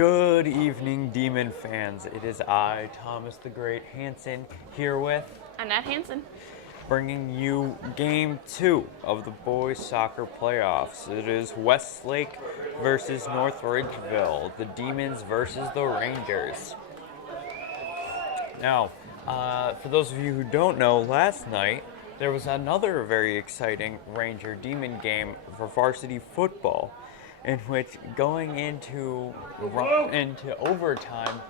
Good evening, Demon fans. It is I, Thomas the Great Hansen, here with Annette Hansen. bringing you Game 2 of the boys soccer playoffs. It is Westlake versus North Ridgeville, the Demons versus the Rangers. Now, for those of you who don't know, last night there was another very exciting Ranger-Demon game for varsity football, in which going into overtime,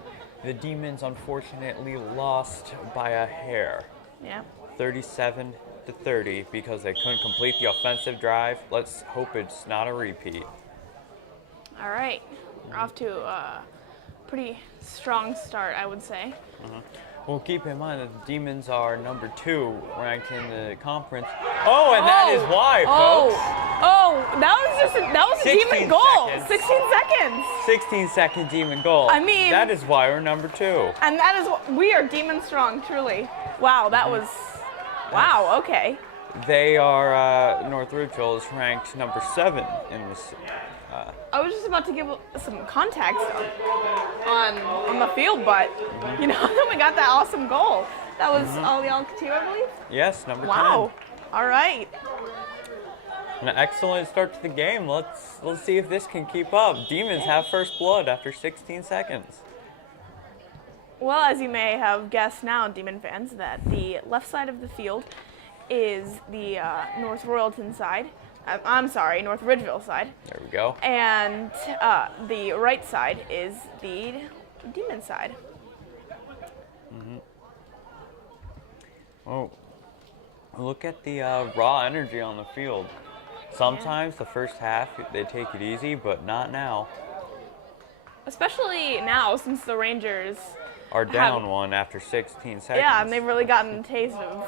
the Demons unfortunately lost by a hair. Yeah. 37-30 because they couldn't complete the offensive drive. Let's hope it's not a repeat. All right. We're off to a pretty strong start, I would say. Well, keep in mind that the Demons are number 2 ranked in the conference. Oh, and that is why, folks. That was a 16 demon goal. seconds. 16 seconds. 16-second Demon goal. I mean, that is why we're number 2. And that is what we are demon strong, truly. Wow, that was. Wow. Okay. They are North Ridgeville is ranked number 7 in this. I was just about to give some context on the field, but you know, then we got that awesome goal. That was Ali Al-Khatib, I believe. Yes, number 10. Wow. All right. An excellent start to the game. Let's see if this can keep up. Demons have first blood after 16 seconds. Well, as you may have guessed now, Demon fans, that the left side of the field is the North Royalton side. North Ridgeville side. There we go. And the right side is the Demon side. Oh, look at the raw energy on the field. Sometimes the first half they take it easy, but not now. Especially now, since the Rangers Are down one after 16 seconds. Yeah, and they've really gotten a taste of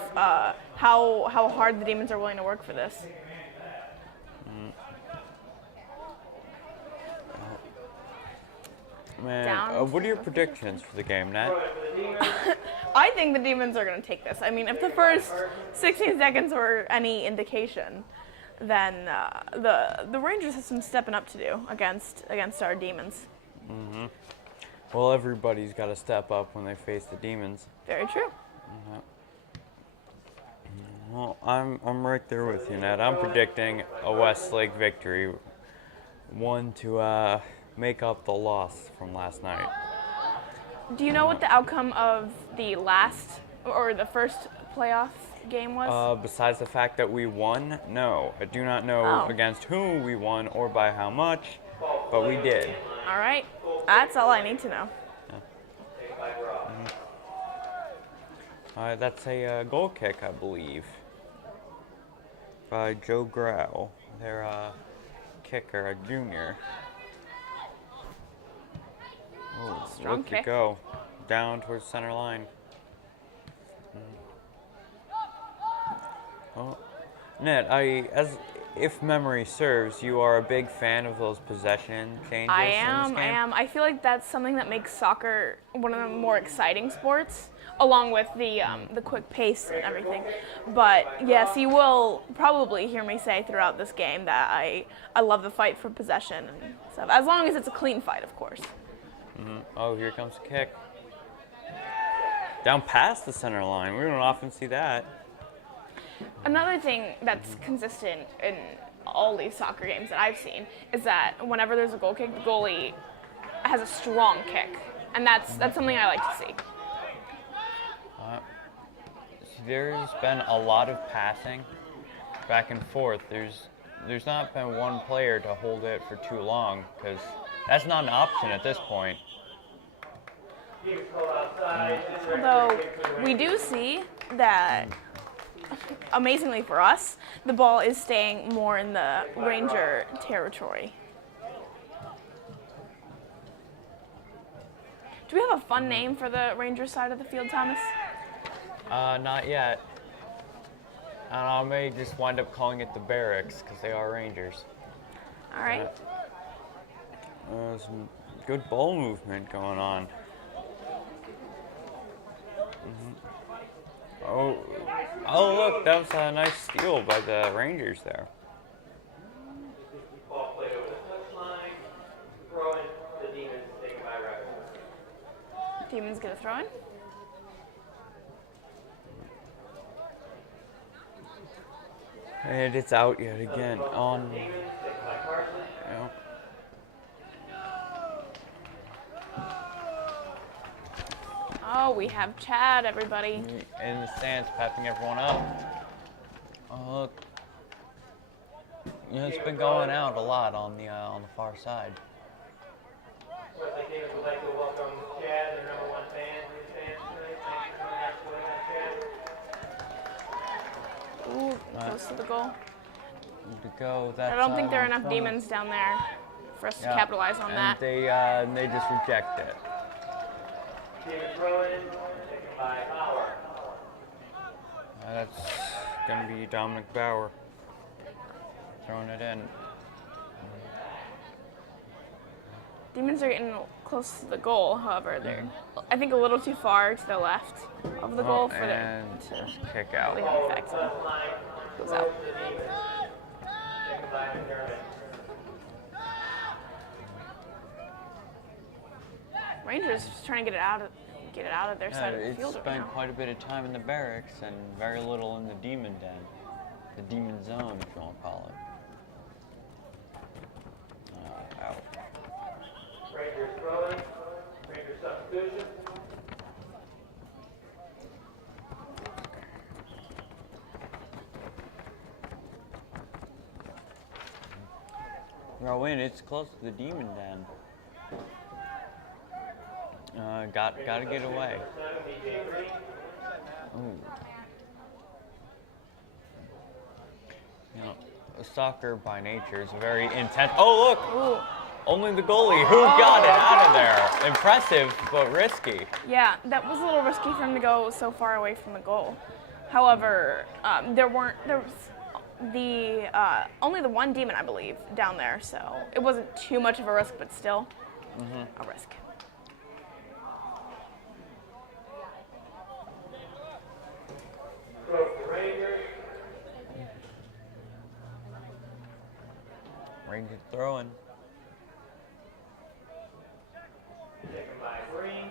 how hard the Demons are willing to work for this. Man, what are your predictions for the game, Nat? I think the Demons are going to take this. I mean, if the first 16 seconds were any indication, then the Rangers have some stepping up to do against our Demons. Well, everybody's got to step up when they face the Demons. Very true. Well, I'm right there with you, Nat. I'm predicting a Westlake victory, one to make up the loss from last night. Do you know what the outcome of the first playoff game was? Besides the fact that we won, no. I do not know against whom we won or by how much, but we did. All right. That's all I need to know. That's a goal kick, I believe, by Joe Grau, their kicker, a junior. Oh, Strong look kick. it go. Down towards center line. Oh, Ned, if memory serves, you are a big fan of those possession changes. I in this game? am. I feel like that's something that makes soccer one of the more exciting sports, along with the quick pace and everything. But yes, you will probably hear me say throughout this game that I love the fight for possession and stuff, as long as it's a clean fight, of course. Oh, here comes the kick. Down past the center line. We don't often see that. Another thing that's consistent in all these soccer games that I've seen is that whenever there's a goal kick, the goalie has a strong kick, and that's something I like to see. There's been a lot of passing back and forth. There's not been one player to hold it for too long, because that's not an option at this point. Though we do see that, amazingly for us, the ball is staying more in the Ranger territory. Do we have a fun name for the Ranger side of the field, Thomas? Not yet. I may just wind up calling it the Barracks, because they are Rangers. All right. Some good ball movement going on. Oh, look, that was a nice steal by the Rangers there. Demons get a throw in. And it's out yet again on. Yeah. Oh, we have Chad, everybody. In the stands, pepping everyone up. Look. It's been going out a lot on the far side. Westlake Demons would like to welcome Chad, their number one fan. Thanks for coming out to Chad. Ooh, close to the goal. To go. That's, I don't think there are enough demons down there for us to capitalize on that. They just reject it. Demon throw in, taken by Bauer. That's gonna be Dominic Bauer throwing it in. Demons are getting close to the goal, however, they're, I think, a little too far to the left of the goal for them to kick out. really have effect. Goes out. Taken by McDermott. Rangers just trying to get it out of their side of the field right Spent now. quite a bit of time in the barracks and very little in the demon den, the demon zone, if you want to call it. Out. Rangers throw in, Rangers substitution. Throw in. It's close to the demon den. Got to get away. Ooh. Soccer by nature is very intense. Oh, look! Ooh. Only the goalie who got it out of there. Impressive, but risky. Yeah, that was a little risky for him to go so far away from the goal. However, there was only the one demon, I believe, down there, so it wasn't too much of a risk, but still a risk. Throw for Rangers. Rangers throwing. Taken by Green.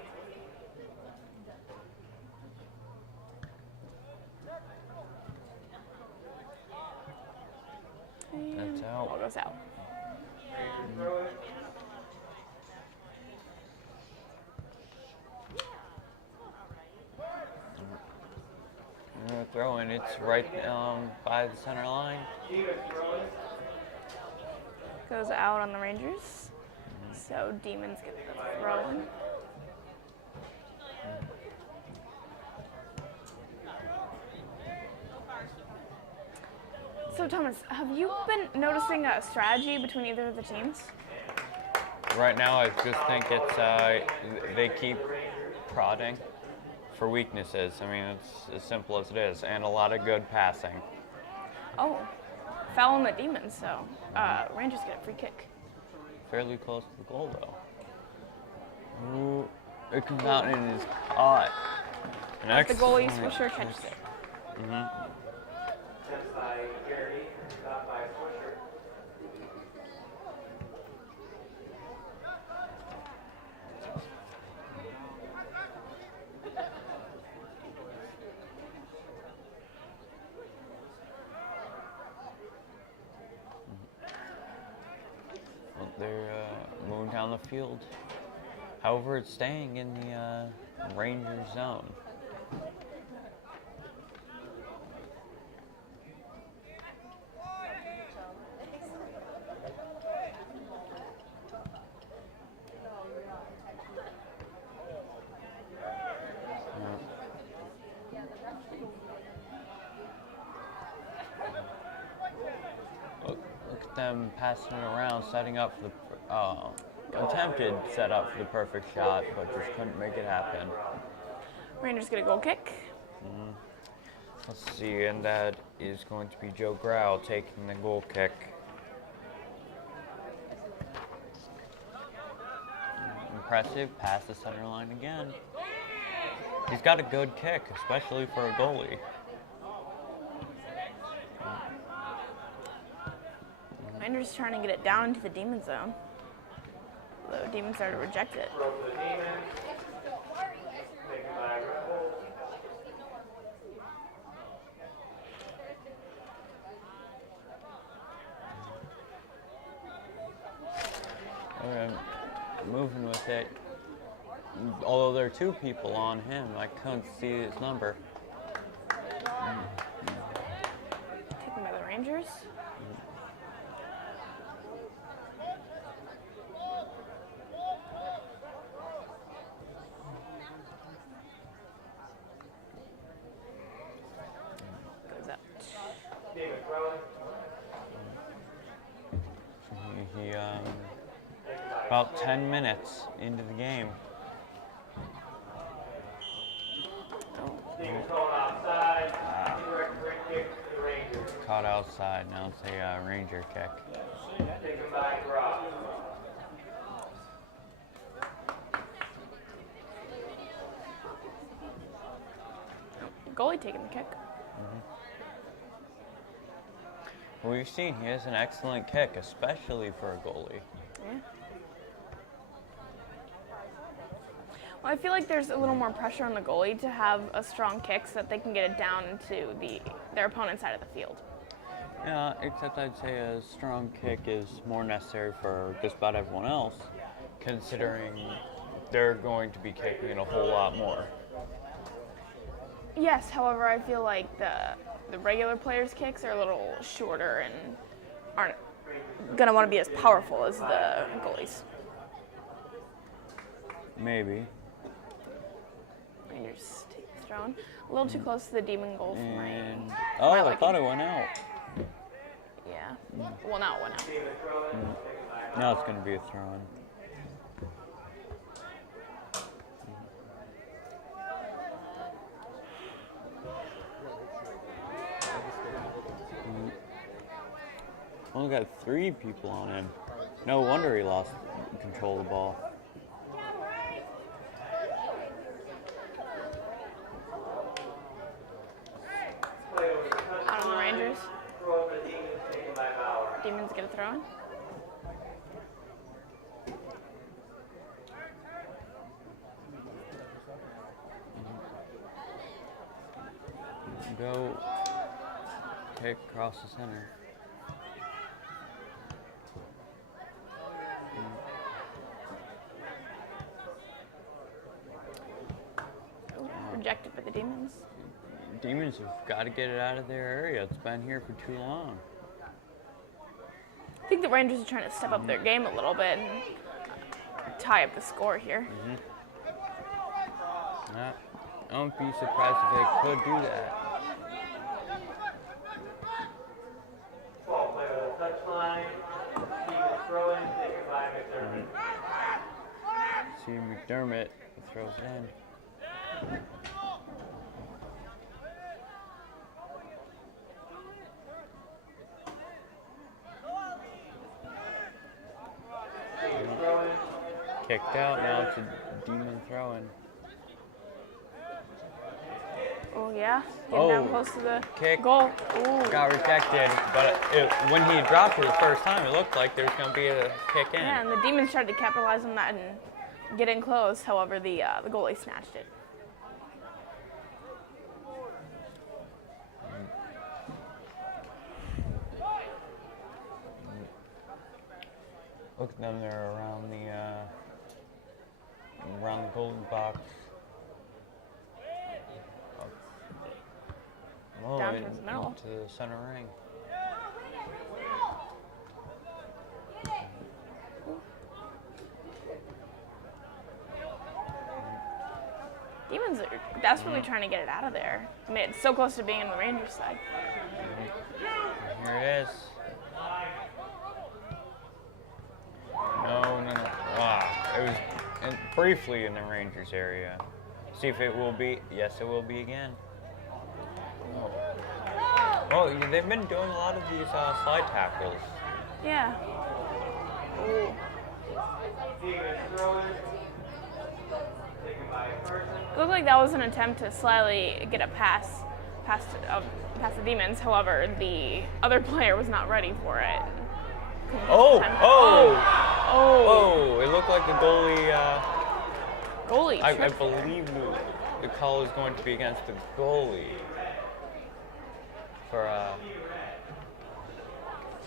That's out. Ball goes out. Rangers throw in. Throwing. It's right by the center line. Demons throw in. Goes out on the Rangers. So Demons get the throw in. So Thomas, have you been noticing a strategy between either of the teams? Right now, I just think it's they keep prodding for weaknesses. I mean, it's as simple as it is, and a lot of good passing. Oh, foul on the Demons, so Rangers get a free kick. Fairly close to the goal, though. Ooh, it comes out and is caught. The goalie Swisher catches it. Attempts by Gary, stopped by Swisher. They're moving down the field. However, it's staying in the Ranger zone. Look at them passing it around, setting up for the attempted setup for the perfect shot, but just couldn't make it happen. Rangers get a goal kick. Let's see, and that is going to be Joe Grau taking the goal kick. Impressive, past the center line again. He's got a good kick, especially for a goalie. Rangers trying to get it down into the Demon zone. The Demons are to reject it. Throw for the Demons. there are 2 people on him. I couldn't see his number. Taken by the Rangers. Goes out. David throwing. He about 10 minutes into the game. David calling outside. Indirect kick to the Rangers. Caught outside. Now it's a Ranger kick. Taken by Rob. Goalie taking the kick. Well, you've seen he has an excellent kick, especially for a goalie. Yeah. Well, I feel like there's a little more pressure on the goalie to have a strong kick so that they can get it down into their opponent's side of the field. Yeah, except I'd say a strong kick is more necessary for just about everyone else, considering they're going to be kicking it a whole lot more. Yes, however, I feel like the regular players' kicks are a little shorter and aren't going to want to be as powerful as the goalies. Maybe. Rangers take the thrown. A little too close to the Demon goal for my And my I thought liking. it went out. Yeah. Well, now it went out. David throwing. Taken by Now it's going to be a throw-in. Only got 3 people on him. No wonder he lost control of the ball. play over the touchline. Out on the Rangers. Throw over the Demons. Taken by Bauer. Demons get a throw in. Go kick across the center. Ooh, rejected by the Demons. Demons have got to get it out of their area. It's been here for too long. I think the Rangers are trying to step up their game a little bit and tie up the score here. I wouldn't be surprised if they could do that. Ball play over the touchline. Demons throwing. Taken by McDermott. See McDermott throws in. Demons throwing. Kicked out. Now it's a Demon throwing. Oh, yeah. Getting down Oh, close to the kick. goal. Ooh. Got rejected, but when he dropped it the first time, it looked like there was going to be a kick in. Yeah, and the Demons tried to capitalize on that and get in close. However, the goalie snatched it. Look at them, they're around the golden box. Oh, Down towards the middle. into the center ring. Demons are desperately trying to get it out of there. I mean, it's so close to being on the Rangers side. Here it is. No. It was briefly in the Rangers area. See if it will be. Yes, it will be again. Oh. Well, they've been doing a lot of these slide tackles. Yeah. Ooh. Demons throwing. Taken by a person. It looked like that was an attempt to slyly get a pass past the Demons. However, the other player was not ready for it. Oh! It looked like the goalie. Goalie. I tripped there. believe the call is going to be against the goalie for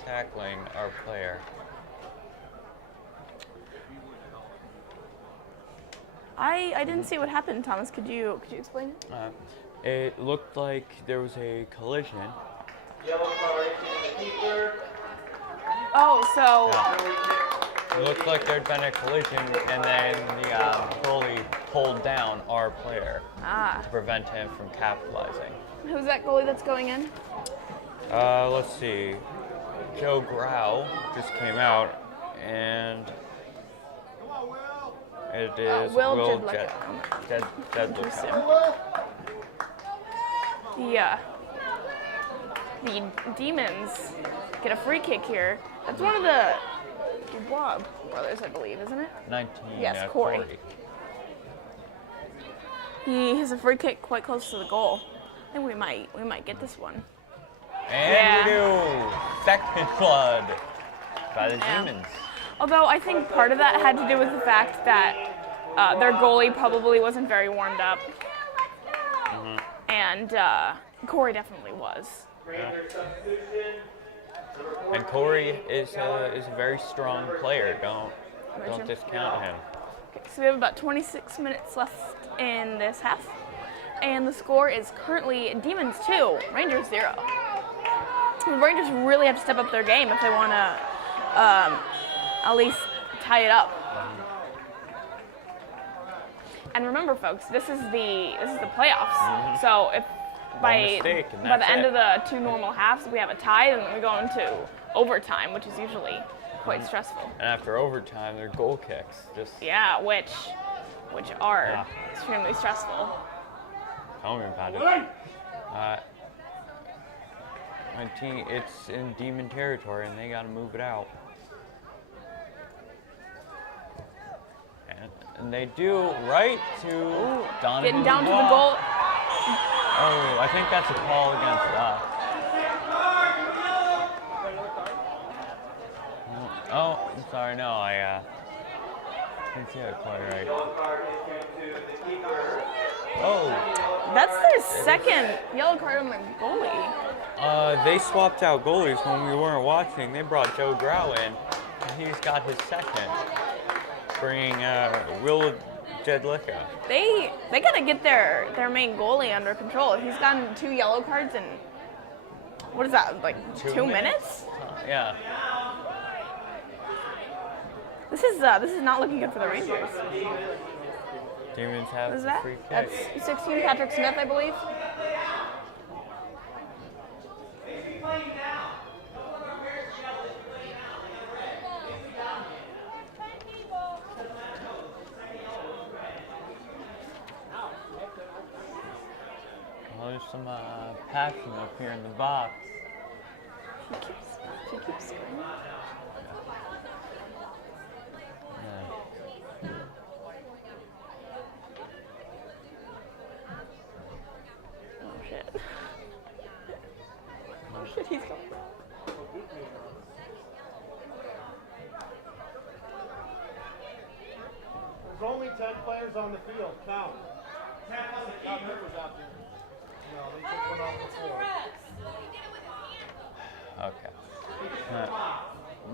tackling our player. I didn't see what happened, Thomas. Could you explain it? It looked like there was a collision. Yellow card to the keeper. Oh, so Yeah. It looked like there'd been a collision, and then the goalie pulled down our player to prevent him from capitalizing. who's that goalie that's going in? Let's see. Joe Grau just came out, and it is Will Will Jedlicka. Jedlicka. The Demons get a free kick here. That's one of the Dubois brothers, I believe, isn't it? 19. Yes, Corey. He has a free kick quite close to the goal. I think we might get this one. And we do. Second blood by the Demons. Although I think part of that had to do with the fact that their goalie probably wasn't very warmed up. And Corey definitely was. Ranger substitution. And Corey is a very strong player. Don't discount him. Okay, so we have about 26 minutes left in this half. And the score is currently Demons 2, Rangers 0. The Rangers really have to step up their game if they want to at least tie it up. And remember, folks, this is the playoffs. So if by the end of the two normal halves we have a tie, then we go into overtime, which is usually quite stressful. And after overtime, they're goal kicks. Which are extremely stressful. Tell me about it. My team, it's in Demon territory, and they got to move it out. And they do right to Donovan. Getting down to the goal. Oh, I think that's a call against us. Oh, I'm sorry, no, I didn't see that quite right. Yellow card issued to the keeper. Oh. That's their second yellow card on the goalie. They swapped out goalies when we weren't watching. They brought Joe Grau in, and he's got his second, bringing Will Jedlicka. They gotta get their main goalie under control. He's gotten 2 yellow cards in what is that, like 2 minutes? Yeah. This is not looking good for the Rangers. Demons have What is the that? free kick. That's 16, Patrick Smith, I believe. Well, there's some passion up here in the box. He keeps screaming. Yeah. Oh shit. Oh shit, he's coming. There's only 10 players on the field. Count. Not members out there. No, they took one off the floor. Okay.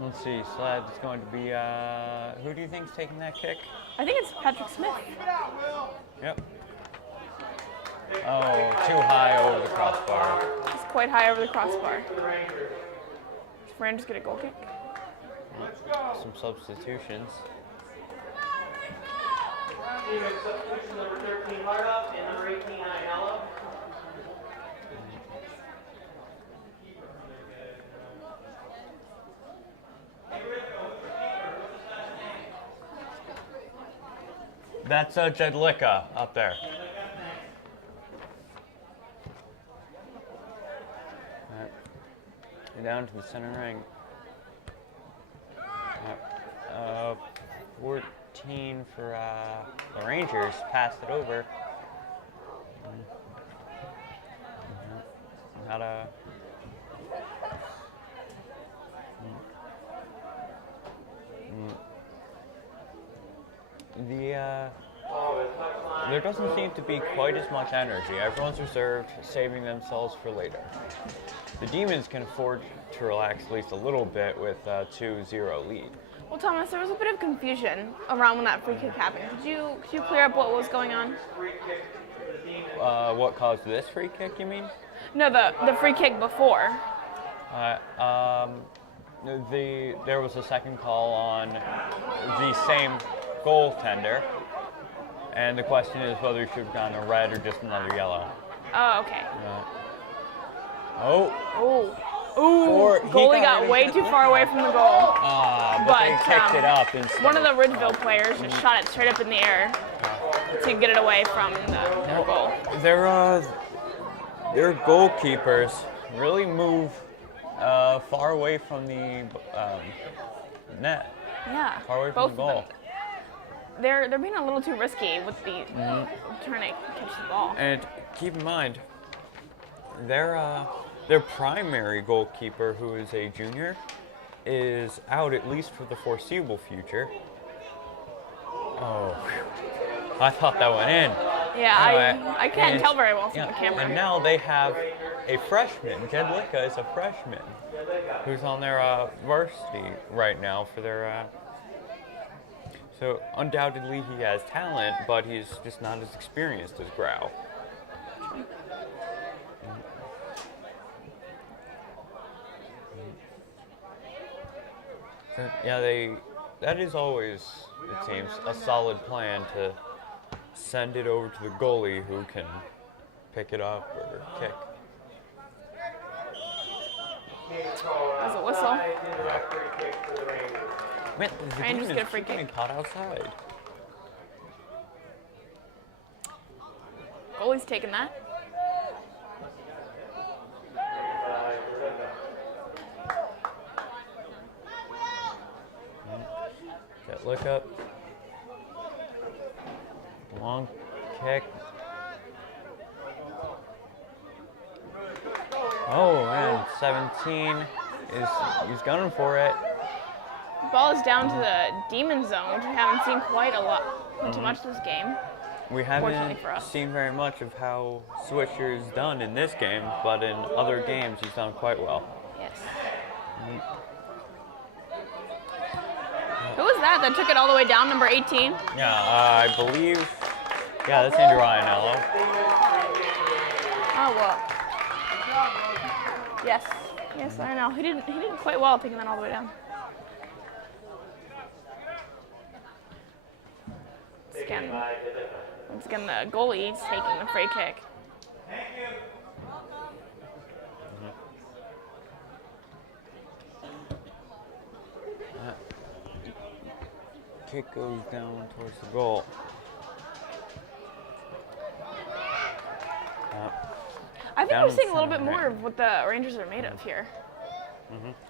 Let's see. Sled is going to be. Who do you think's taking that kick? I think it's Patrick Smith. Yep. Oh, too high over the crossbar. He's quite high over the crossbar. Does Rangers get a goal kick? Some substitutions. Substitution number 13 Hardup and number 18 Ayala. That's Jedlicka up there. Alright. You're down to the center ring. 14 for the Rangers. Passed it over. Got a. There doesn't seem to be quite as much energy. Everyone's reserved, saving themselves for later. The Demons can afford to relax at least a little bit with a 2-0 lead. Well, Thomas, there was a bit of confusion around when that free kick happened. Could you clear up what was going on? What caused this free kick, you mean? No, the free kick before. There was a second call on the same goaltender, and the question is whether he should have gotten a red or just another yellow. Oh, okay. Oh. Ooh, goalie got way too far away from the goal. But they kicked it up instead. One of the Ridgeville players just shot it straight up in the air to get it away from the goal. Their goalkeepers really move far away from the net. Yeah, Far away both from the goal. of them. They're being a little too risky with the trying to catch the ball. And keep in mind, their primary goalkeeper, who is a junior, is out at least for the foreseeable future. Oh, I thought that went in. Yeah, Anyway, I can't tell very well from the And camera. now they have a freshman. Jedlicka is a freshman who's on their varsity right now for their. So undoubtedly he has talent, but he's just not as experienced as Grau. So, yeah, that is always, it seems, a solid plan to send it over to the goalie who can pick it up or kick. That's a whistle. Man, the Rangers Demons get a free keep getting kick. caught outside. Goalie's taking that. That look up. Long kick. Oh, man, 17 he's gunning for it. Ball is down to the demon zone, which we haven't seen quite a lot, too much this game. We Fortunately haven't for us. seen very much of how Swisher's done in this game, but in other games he's done quite well. Yes. Who was that took it all the way down, number 18? Yeah, I believe. Yeah, that's Andrew Ianello. Oh well. Yes. Yes, I know. He did quite well taking that all the way down. Once again, the goalie is taking the free kick. Kick goes down towards the goal. I think Down we're seeing a little center, bit more right. of what the Rangers are made of here.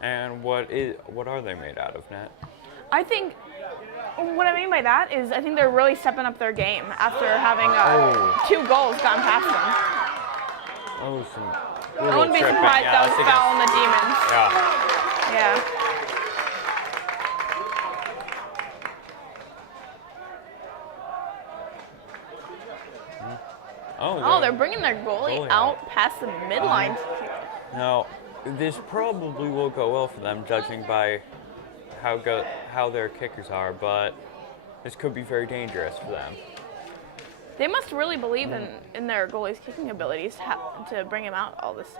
And what are they made out of, Nat? I think what I mean by that is I think they're really stepping up their game after having 2 goals gone past them. Oh, some I wouldn't be surprised that was foul on the Demons. Yeah. Yeah. Oh, they're bringing their goalie out past the midline. Now, this probably will go well for them, judging by how their kickers are, but this could be very dangerous for them. They must really believe in their goalie's kicking abilities to bring him out all this.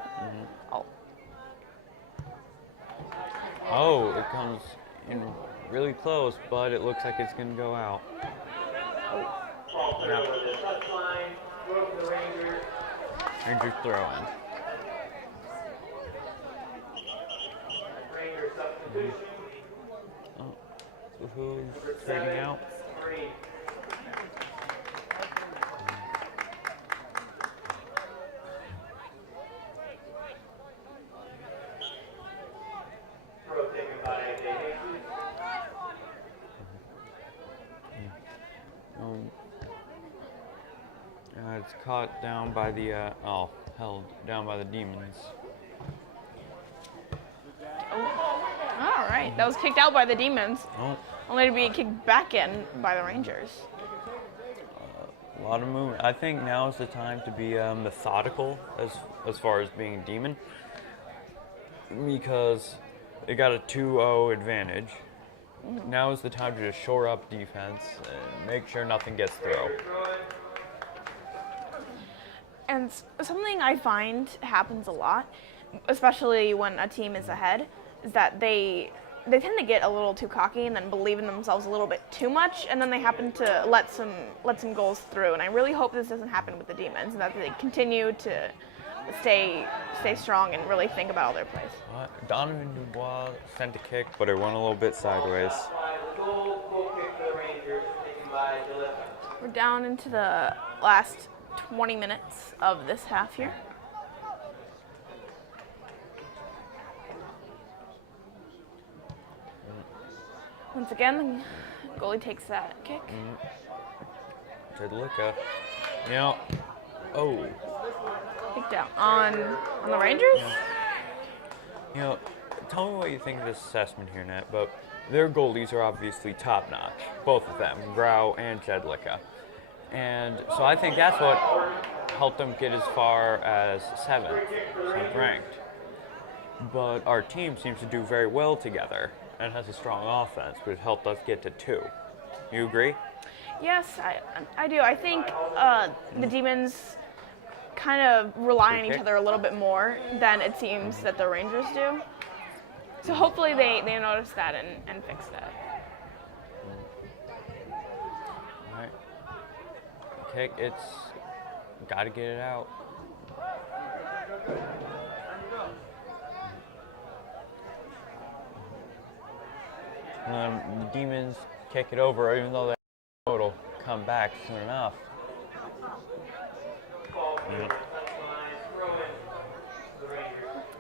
Oh, it comes in really close, but it looks like it's going to go out. Yeah. Rangers throw in. Oh, so who's trading out? It's caught down by the, held down by the Demons. All right, that was kicked out by the Demons, only to be kicked back in by the Rangers. A lot of movement. I think now is the time to be methodical as far as being a Demon, because they got a 2-0 advantage, Now is the time to just shore up defense and make sure nothing gets through. And something I find happens a lot, especially when a team is ahead, is that they tend to get a little too cocky and then believe in themselves a little bit too much, and then they happen to let some goals through. And I really hope this doesn't happen with the Demons, and that they continue to stay strong and really think about all their plays. Donovan Dubois sent a kick, but it went a little bit sideways. Goal kick for the Rangers, taken by Delippa. We're down into the last 20 minutes of this half here. Once again, the goalie takes that kick. Jedlicka. Yeah. Oh. Kicked out on the Rangers. You know, tell me what you think of this assessment here, Nat, but their goalies are obviously top-notch. Both of them, Grau and Jedlicka. And so I think that's what helped them get as far as 7th ranked. But our team seems to do very well together and has a strong offense, which helped us get to 2. You agree? Yes, I do. I think the Demons kind of rely on each other a little bit more than it seems that the Rangers do. So hopefully they notice that and fix that. All right. Okay, it's got to get it out. And then the Demons kick it over, even though it'll come back soon enough.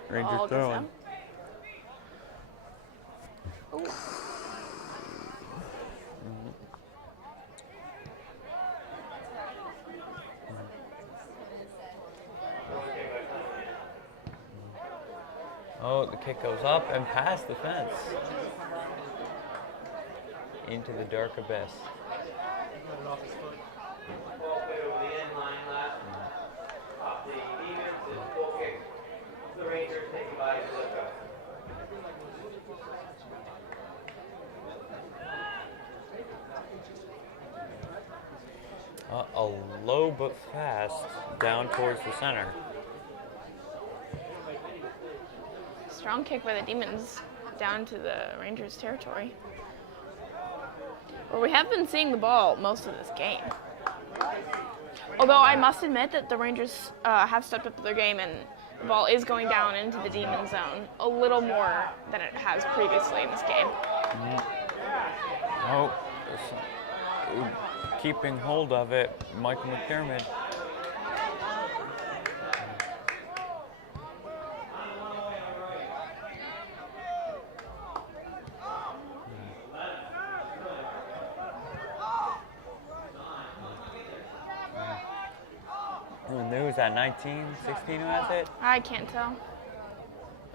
Rangers Ball goes throwing. out. Ooh. Oh, the kick goes up and past the fence. Into the dark abyss. Ball played over the end line last. Off the Demons, and goal kick. The Rangers taken by Delippa. A low but fast down towards the center. Strong kick by the Demons down to the Rangers' territory, where we have been seeing the ball most of this game. Although I must admit that the Rangers have stepped up their game, and the ball is going down into the Demon zone a little more than it has previously in this game. Oh, keeping hold of it, Michael McDermott. Who's that, 19, 16 who has it? I can't tell.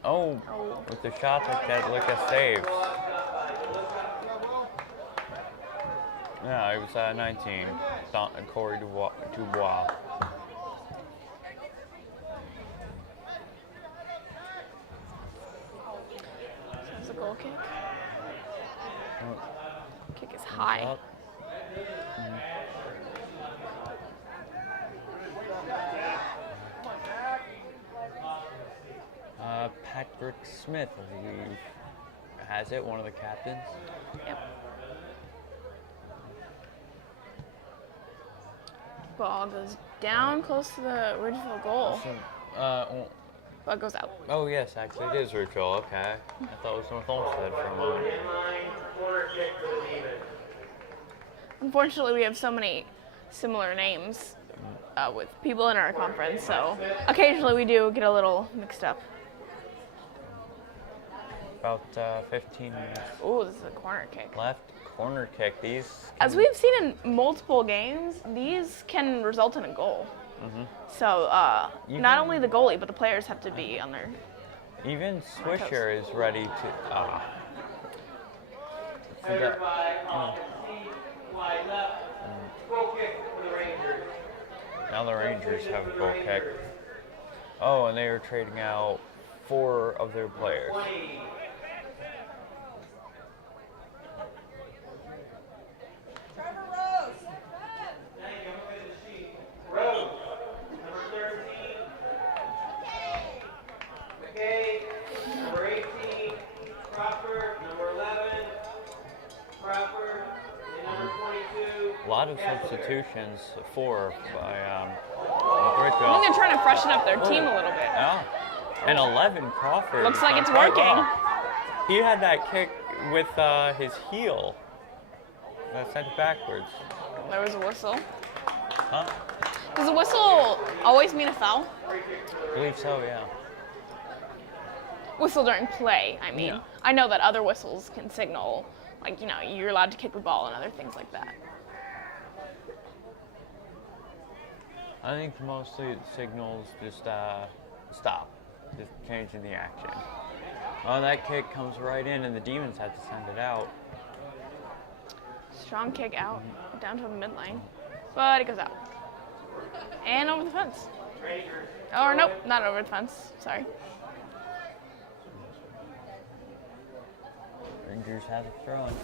Oh, with the shot that Jedlicka saves. Yeah, it was 19. Corey Dubois. So it's a goal kick. Kick is high. Up. Patrick Smith, I believe, has it, one of the captains. Yep. Ball goes down close to the Ridgeville goal. But it goes out. Oh, yes, actually, it is Ridgeville. Okay. I thought it was North Olmsted for a moment. Corner kick for the Demons. Unfortunately, we have so many similar names with people in our conference, so occasionally we do get a little mixed up. About 15 minutes Ooh, this is a corner kick. left. Corner kick. These. As we've seen in multiple games, these can result in a goal. So not only the goalie, but the players have to be on their. Even Swisher is ready to. Cleared by wide left. Goal kick for the Rangers. Now the Rangers have a goal kick. Oh, and they are trading out 4 of their players. lot of substitutions, 4 by I Rico. think they're trying to freshen up their team a little bit. Oh. And 11, Crawford. Looks like it's Quite working. well. He had that kick with his heel. That sent it backwards. There was a whistle. Huh? Does a whistle always mean a foul? I believe so, yeah. Whistle during play, I mean. Yeah. I know that other whistles can signal, like, you know, you're allowed to kick the ball and other things like that. I think mostly it signals just stop. Just changing the action. Oh, that kick comes right in and the Demons had to send it out. Strong kick out, down to the midline. But it goes out. And over the fence. Or nope, not over the fence. Sorry. Rangers has it throwing.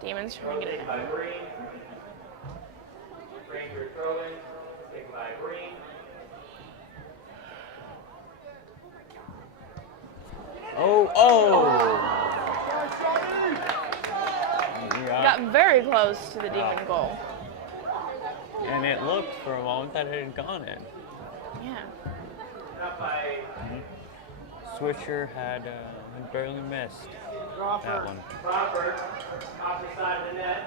Demons trying to get it in. By Breen. Ranger throwing. Taken by Breen. Oh! Yeah. Got very close to the Demon goal. And it looked for a moment that it had gone in. Yeah. Up by Switcher had barely missed that one. Crawford. Off the side of the net.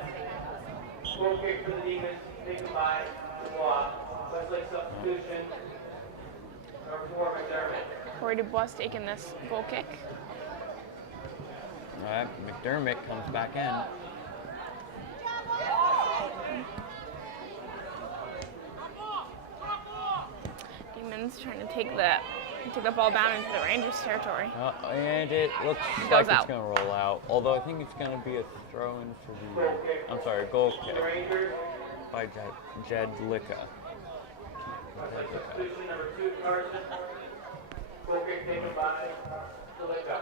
Goal kick for the Demons. Taken by Dubois. Westlake substitution. Number 4, McDermott. Corey Dubois taking this goal kick. All right, McDermott comes back in. Demons trying to take the ball down into the Rangers territory. And it looks Goes like it's out. going to roll out. Although I think it's going to be a throw-in for the, I'm sorry, goal kick by Jedlicka. Substitution number 2, Carson. Goal kick taken by Delicka.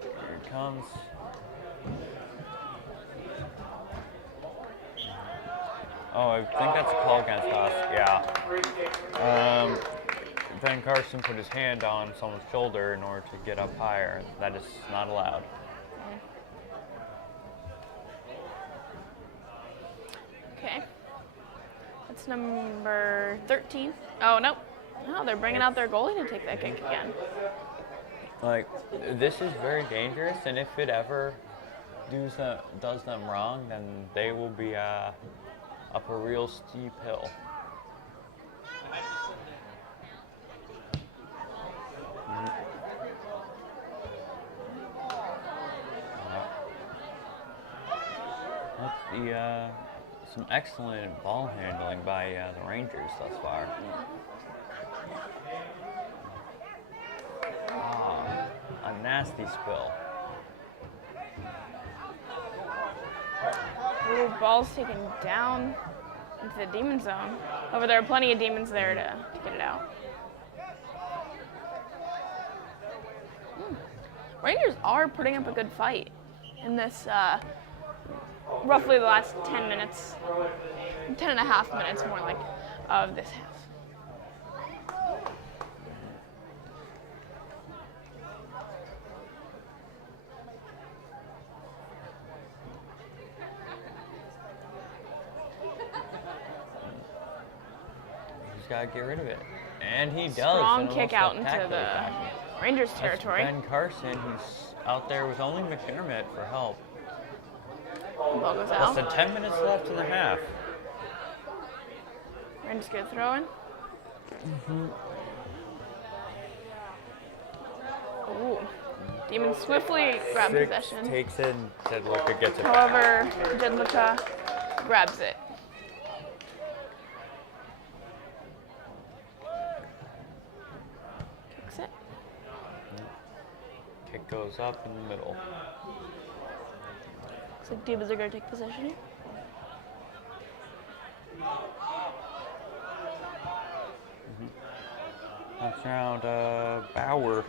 Here it comes. Oh, I think that's a call against us. Yeah. Ben Carson put his hand on someone's shoulder in order to get up higher. That is not allowed. Okay. That's number 13. Oh, nope. No, they're bringing out their goalie to take that kick again. Like, this is very dangerous, and if it ever does them wrong, then they will be up a real steep hill. Some excellent ball handling by the Rangers thus far. A nasty spill. Ooh, ball's taken down into the Demon zone. However, there are plenty of Demons there to get it out. Rangers are putting up a good fight in this roughly the last 10 minutes, 10 and a half minutes more like, of this half. He's got to get rid of it. And he does. Strong in a kick most out into spectacular the fashion. Rangers That's territory. Ben Carson, who's out there with only McDermott for help. Ball goes Less than out. 10 minutes left in the half. Rangers get a throw in. Ooh. Demons swiftly grab Six possession. takes it, Jedlicka gets it back. However, Jedlicka grabs it. Kicks it. Kick goes up in the middle. Looks like Demons are going to take possession here. Next round, Bauer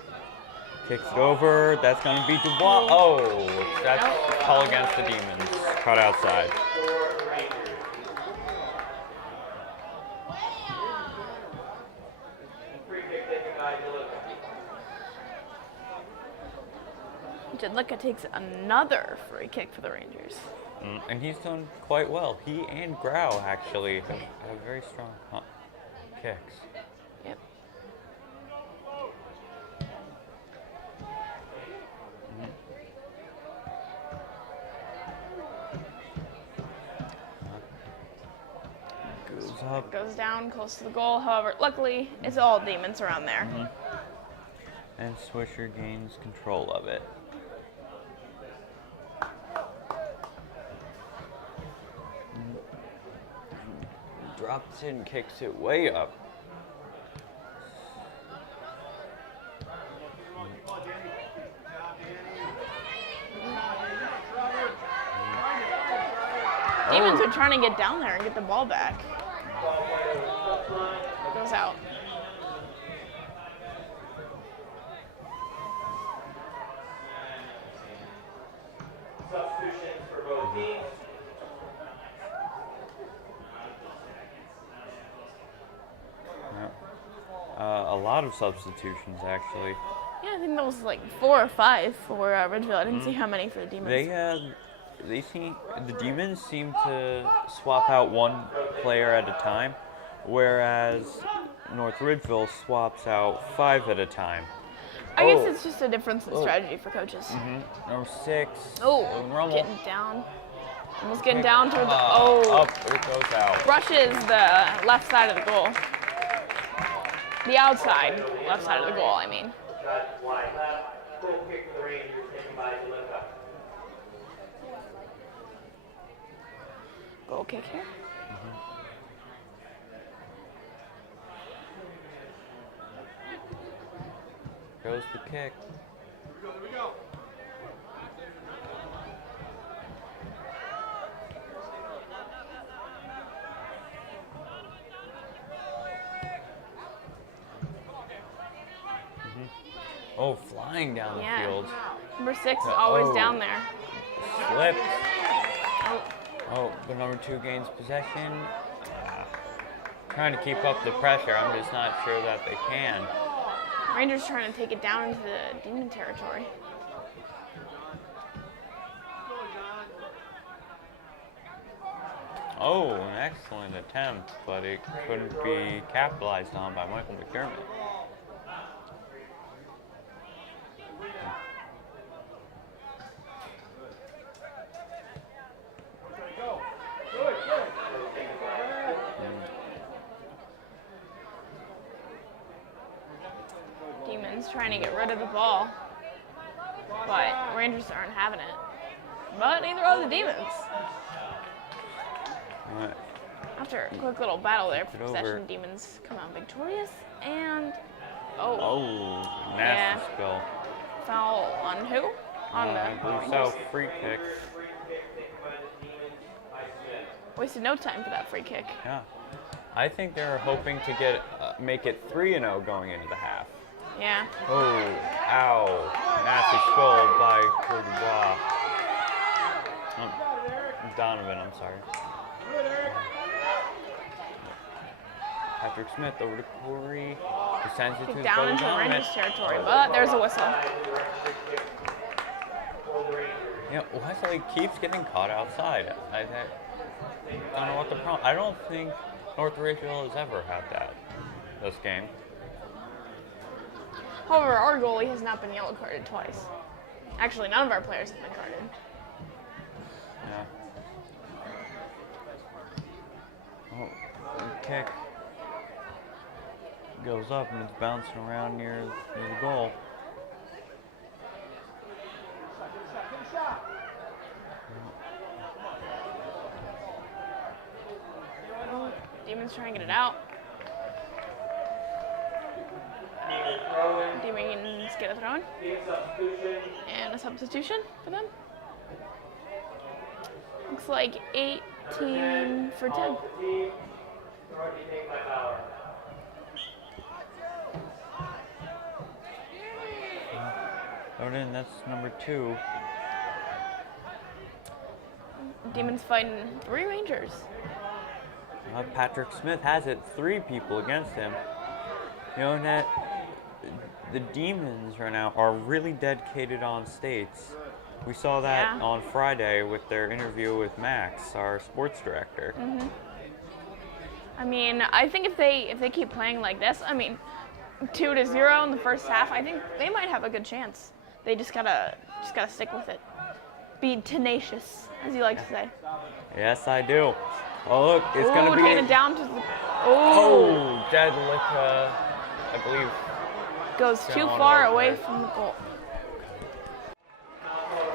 kicks it over. That's going to be Dubois. Oh, that's call against the Demons. Caught outside. Jedlicka takes another free kick for the Rangers. And he's done quite well. He and Grau actually have very strong kicks. Yep. Goes up. Goes down close to the goal. However, luckily, it's all Demons around there. And Swisher gains control of it. Drops it and kicks it way up. Demons are trying to get down there and get the ball back. It goes out. Substitutions for both teams. A lot of substitutions, actually. Yeah, I think that was like 4 or 5 for Ridgeville. I didn't see how many for the Demons. The Demons seem to swap out one player at a time, whereas North Ridgeville swaps out 5 at a time. I guess it's just a difference in strategy for coaches. Number 6. Oh, Rummel. getting down. Almost getting down to the. Up it goes out. Brushes the left side of the goal. The outside, left side of the goal, I mean. Shot wide left. Goal kick for the Rangers taken by Jedlicka. Goal kick here. Goes the kick. There we go. Oh, flying down the Yeah. field. Number 6 is always Oh. down there. Slips. Oh, Oh, the number 2 gains possession. Trying to keep up the pressure. I'm just not sure that they can. Rangers trying to take it down into the Demon territory. Oh, an excellent attempt, but it couldn't be capitalized on by Michael McDermott. Demons trying to get rid of the ball, but Rangers aren't having it. But neither are the Demons. Alright. After a quick little battle there for Get over. possession, Demons come out victorious, and Oh, nasty Yeah. spill. foul on who? On I the believe so. Rangers. Free kick. Free kick taken by the Demons by Smith. Wasted no time for that free kick. Yeah. I think they're hoping to get make it 3-0 going into the half. Yeah. Oh, ow. Nasty spill by Courtois. Donovan, I'm sorry. Patrick Smith over to Corey. He sends it to Kick his down brother into the Donovan. Rangers territory, but there's a whistle. For the Rangers. Yeah, Westlake keeps getting caught outside. I don't know what the problem. I don't think North Ridgeville has ever had that this game. However, our goalie has not been yellow carded twice. Actually, none of our players have been carded. Yeah. Oh, the kick goes up and it's bouncing around near the goal. Demons trying to get it out. Demons throwing. Demons get a throw in. Team substitution. And a substitution for them. Looks like 18 for 10. Off the team. Authority taken by Bauer. Thrown in, that's number 2. Demons fighting 3 Rangers. Patrick Smith has it. 3 people against him. Yonet the Demons right now are really dedicated on states. We saw that Yeah. on Friday with their interview with Max, our sports director. I mean, I think if they keep playing like this, I mean, 2-0 in the first half, I think they might have a good chance. They just gotta stick with it. Be tenacious, as you like to say. Yes, I do. Oh, look, it's going to be... taking it down to the... Oh, Dedlick, I believe. Goes too Down far right away there. from the goal.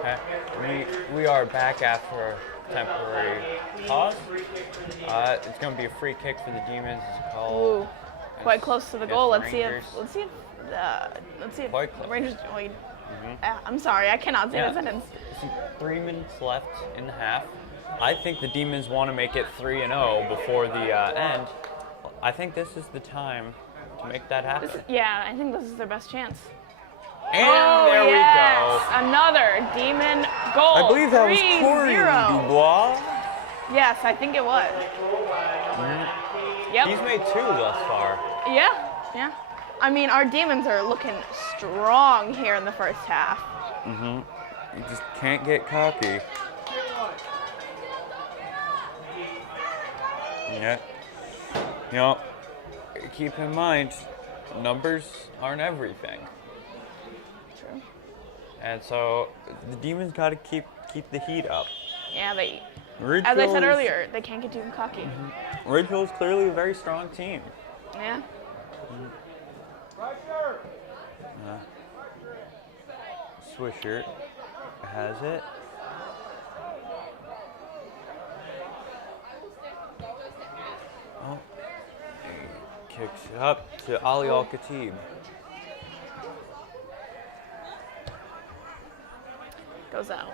Okay. We are back after a temporary pause. It's going to be a free kick for the Demons. It's called... Ooh, quite close to the goal. Let's see if Quite close. the Rangers. Wait, I'm sorry, I cannot say that sentence. 3 minutes left in the half. I think the Demons want to make it 3-0 before the end. I think this is the time to make that happen. Yeah, I think this is their best chance. And Oh, there yes. we go. Another Demon goal. I believe that was Corey 3-0. Dubois. Yes, I think it was. Yep. He's made 2 thus far. Yeah. I mean, our Demons are looking strong here in the first half. You just can't get cocky. Yeah. You know, keep in mind, numbers aren't everything. True. And so the Demons got to keep the heat up. Yeah, Ridgeville as I said is- earlier, they can't get too cocky. Ridgeville is clearly a very strong team. Yeah. Swisher has it. Oh, he kicks it up to Ali Al-Khatib. Goes out.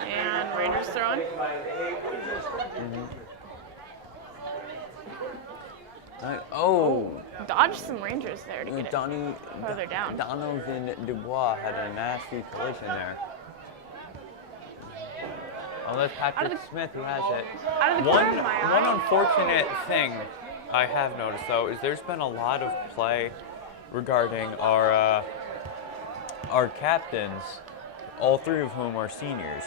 And Rangers throwing. Oh, Dodged some Rangers there to get it. Further down. Donovan Dubois had a nasty collision there. Oh, that's Patrick Smith who has it. Out of the corner of my eye. One unfortunate thing I have noticed, though, is there's been a lot of play regarding our captains, all 3 of whom are seniors.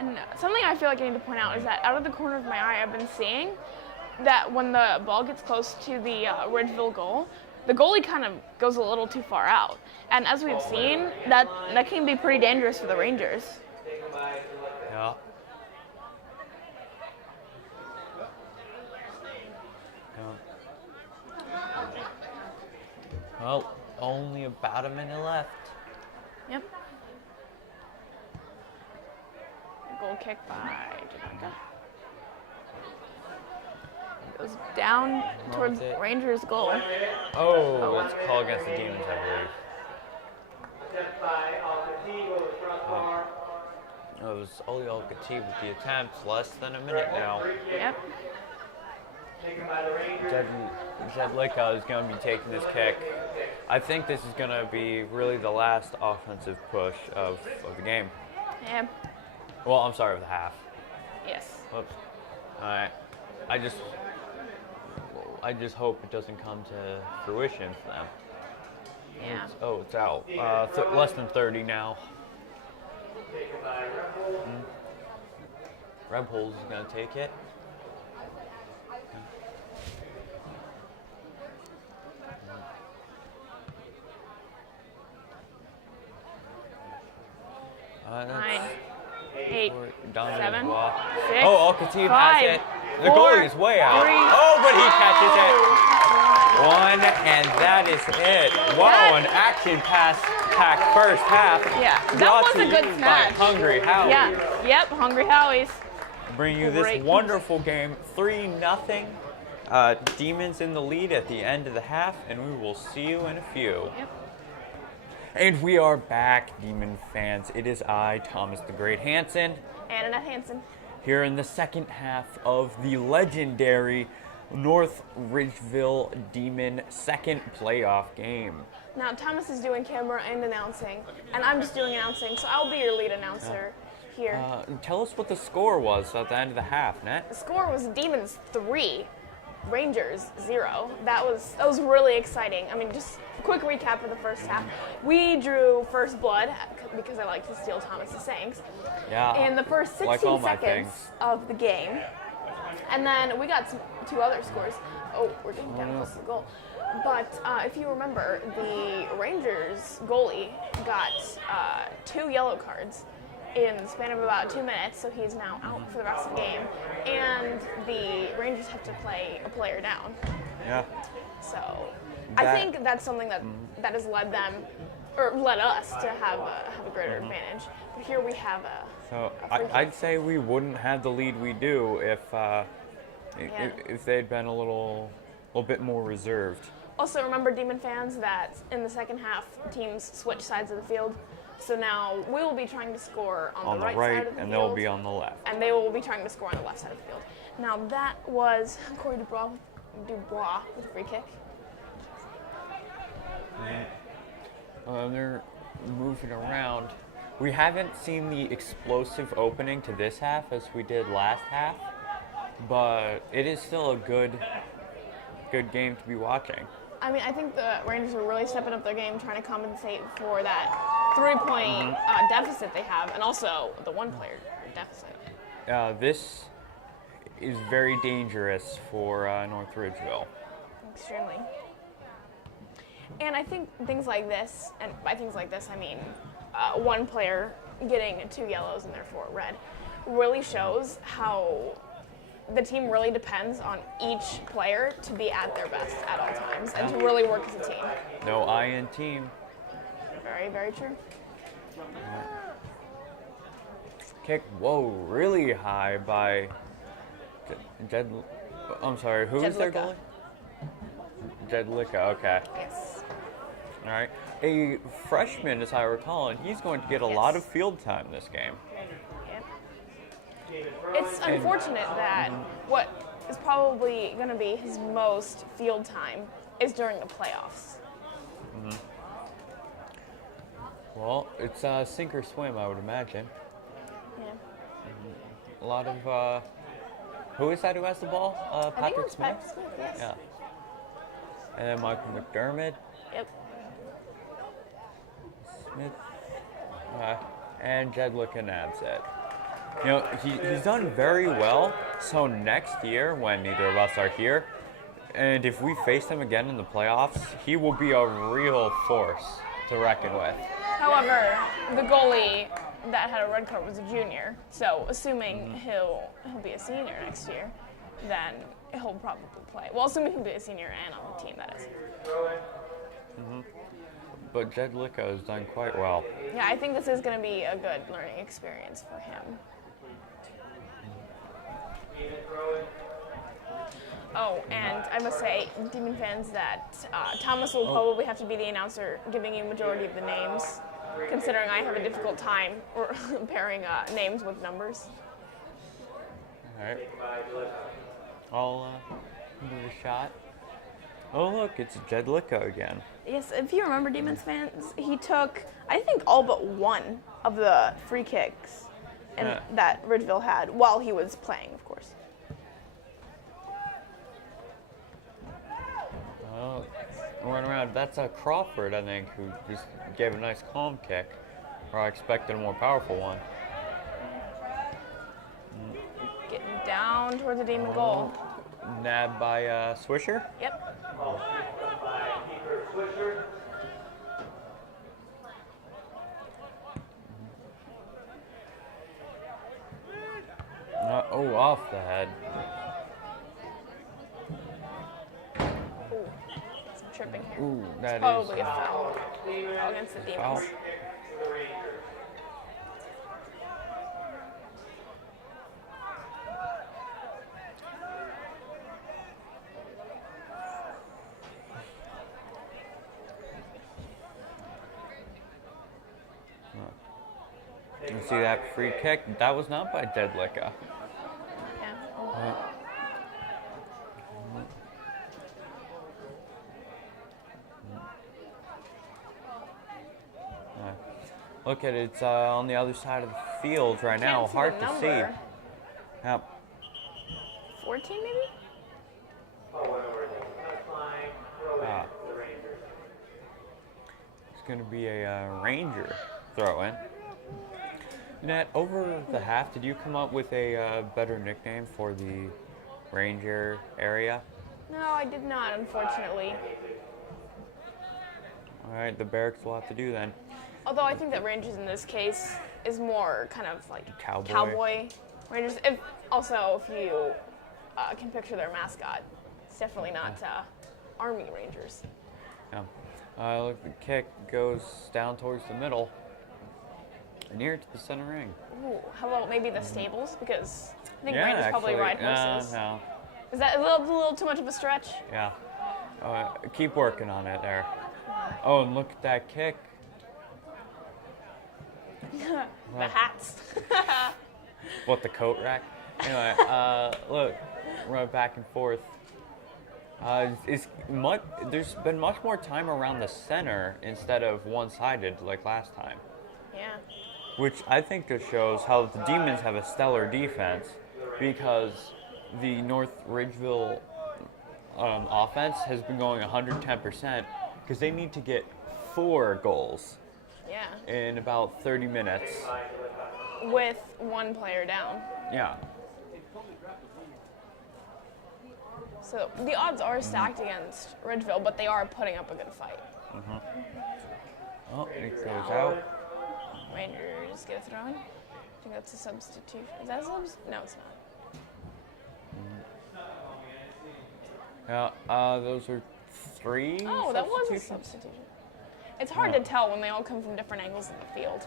And something I feel like I need to point out is that out of the corner of my eye, I've been seeing that when the ball gets close to the Ridgeville goal, the goalie kind of goes a little too far out. And as we've seen, that can be pretty dangerous for the Rangers. Yeah. Well, only about a minute left. Yep. Goal kick by Janaka. Goes down towards it. Rangers' goal. Oh, that's a call against the Demons, I believe. Attempt by Al-Khatib over the front bar. It was Ali Al-Khatib with the attempt. Less than a minute now. Yep. Taken by the Rangers. Jedlicka is going to be taking this kick. I think this is going to be really the last offensive push of the game. Yeah. Well, I'm sorry, of the half. Yes. Whoops. All right. I just hope it doesn't come to fruition for them. Yeah. Oh, it's out. Less than 30 now. Taken by Rebel. Rebels is going to take it. That's 9, 8, Donovan 7, Dubois. 6, Oh, Al-Khatib 5, has it. The 4, goalie is way out. 3, Oh, but he catches it. 1, and that is it. Wow, an action-packed first half. Yeah, that Brought was to a good you by snatch. Hungry Howie. Yeah. Yep. Hungry Howie's. Bring you this Great. wonderful game, 3-0. Demons in the lead at the end of the half, and we will see you in a few. Yep. And we are back, Demon fans. It is I, Thomas the Great Hansen, And Annette Hansen. here in the second half of the legendary North Ridgeville Demon second playoff game. Now Thomas is doing camera and announcing, and I'm just doing announcing, so I'll be your lead announcer here. Tell us what the score was at the end of the half, Net. The score was Demons 3, Rangers 0. That was really exciting. I mean, just a quick recap of the first half. We drew first blood because I like to steal Thomas's sayings. Yeah. In the first 16 like all my seconds things. of the game. And then we got two other scores. Oh, we're getting down close to the goal. But if you remember, the Rangers goalie got 2 yellow cards in the span of about 2 minutes, so he's now out for the rest of the game. And the Rangers have to play a player down. Yeah. So I think that's something that has led them, or led us to have a greater advantage. But here we have a. So a free kick. I'd say we wouldn't have the lead we do if they'd been a little bit more reserved. Also, remember, Demon fans, that in the second half, teams switch sides of the field. So now we will be trying to score on the right side of the field. And they'll be on the left. And they will be trying to score on the left side of the field. Now that was Corey Dubois with a free kick. They're moving around. We haven't seen the explosive opening to this half as we did last half, but it is still a good game to be watching. I mean, I think the Rangers are really stepping up their game, trying to compensate for that 3-point deficit they have, and also the 1-player deficit. This is very dangerous for North Ridgeville. Extremely. And I think things like this, and by things like this, I mean 1 player getting 2 yellows and therefore red, really shows how the team really depends on each player to be at their best at all times and to really work as a team. No I in team. Very, very true. Kick, really high by Jed. I'm sorry, who is their goalie? Jedlicka, okay. Yes. All right. A freshman, as I recall, and he's going to get a lot of field time this game. It's unfortunate that what is probably going to be his most field time is during the playoffs. Well, it's sink or swim, I would imagine. Yeah. A lot of who is that who has the ball? I think Patrick it's Smith. Patrick Smith, yes. Yeah. And then Michael McDermott. Yep. Smith. And Jedlicka nabs it. You know, he's done very well. So next year, when neither of us are here, and if we face him again in the playoffs, he will be a real force to reckon with. However, the goalie that had a red card was a junior, so assuming he'll be a senior next year, then he'll probably play. Well, assuming he'll be a senior and on the team, that is. But Jedlicka has done quite well. Yeah, I think this is going to be a good learning experience for him. Oh, and I must say, Demon fans, that Thomas will probably have to be the announcer giving you majority of the names, considering I have a difficult time pairing names with numbers. All right. I'll give it a shot. Oh, look, it's Jedlicka again. Yes, if you remember, Demons fans, he took, I think, all but one of the free kicks that Ridgeville had while he was playing, of course. Oh, running around. That's Crawford, I think, who just gave a nice calm kick. Or I expected a more powerful one. Getting down towards the Demon goal. Nabbed by Swisher? Yep. Off the head. Ooh, some tripping here. Ooh, that is Probably a foul against the Demons. foul. You see that free kick? That was not by Jedlicka. Yeah. Look at it, it's on the other side of the field right now. Can't see Hard the to see. number. Yep. 14 maybe? going to be a Ranger throw-in. Nat, over the half, did you come up with a better nickname for the Ranger area? No, I did not, unfortunately. All right, the Barracks will have to do then. Although I think that Rangers in this case is more kind of like Cowboy. Rangers. If you can picture their mascot, it's definitely not Army Rangers. Yeah. Look, the kick goes down towards the middle, near to the center ring. Ooh, how about maybe the stables? Because I think Yeah, Rangers probably actually, ride horses. No. Is that a little too much of a stretch? Yeah. Keep working on it there. Oh, and look at that kick. The hats. What, the coat rack? Anyway, look, right back and forth. There's been much more time around the center instead of one-sided like last time. Yeah. Which I think just shows how the Demons have a stellar defense, because the North Ridgeville offense has been going 110% because they need to get 4 goals Yeah. in about 30 minutes. With one player down. Yeah. So the odds are stacked against Ridgeville, but they are putting up a good fight. Oh, it goes out. Rangers get a throw in. I think that's a substitution. Is that a substitution? No, it's not. Yeah, those are 3 Oh, that was a substitutions? substitution. It's hard to tell when they all come from different angles in the field.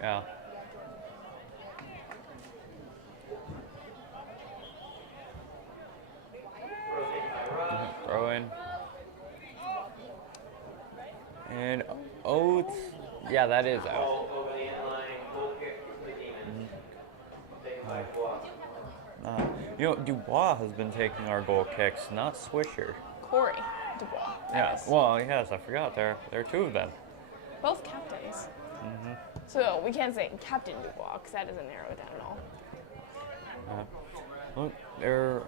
Yeah. Throw in. And Oates, yeah, that is out. Over the end line, goal kick for the Demons. Taken by Bois. Dubois has been taking our goal kicks, not Swisher. Corey Dubois. that Yeah, is. well, yes, I forgot. There are 2 of them. Both captains. So we can't say Captain Dubois because that doesn't narrow it down at all. Look, they're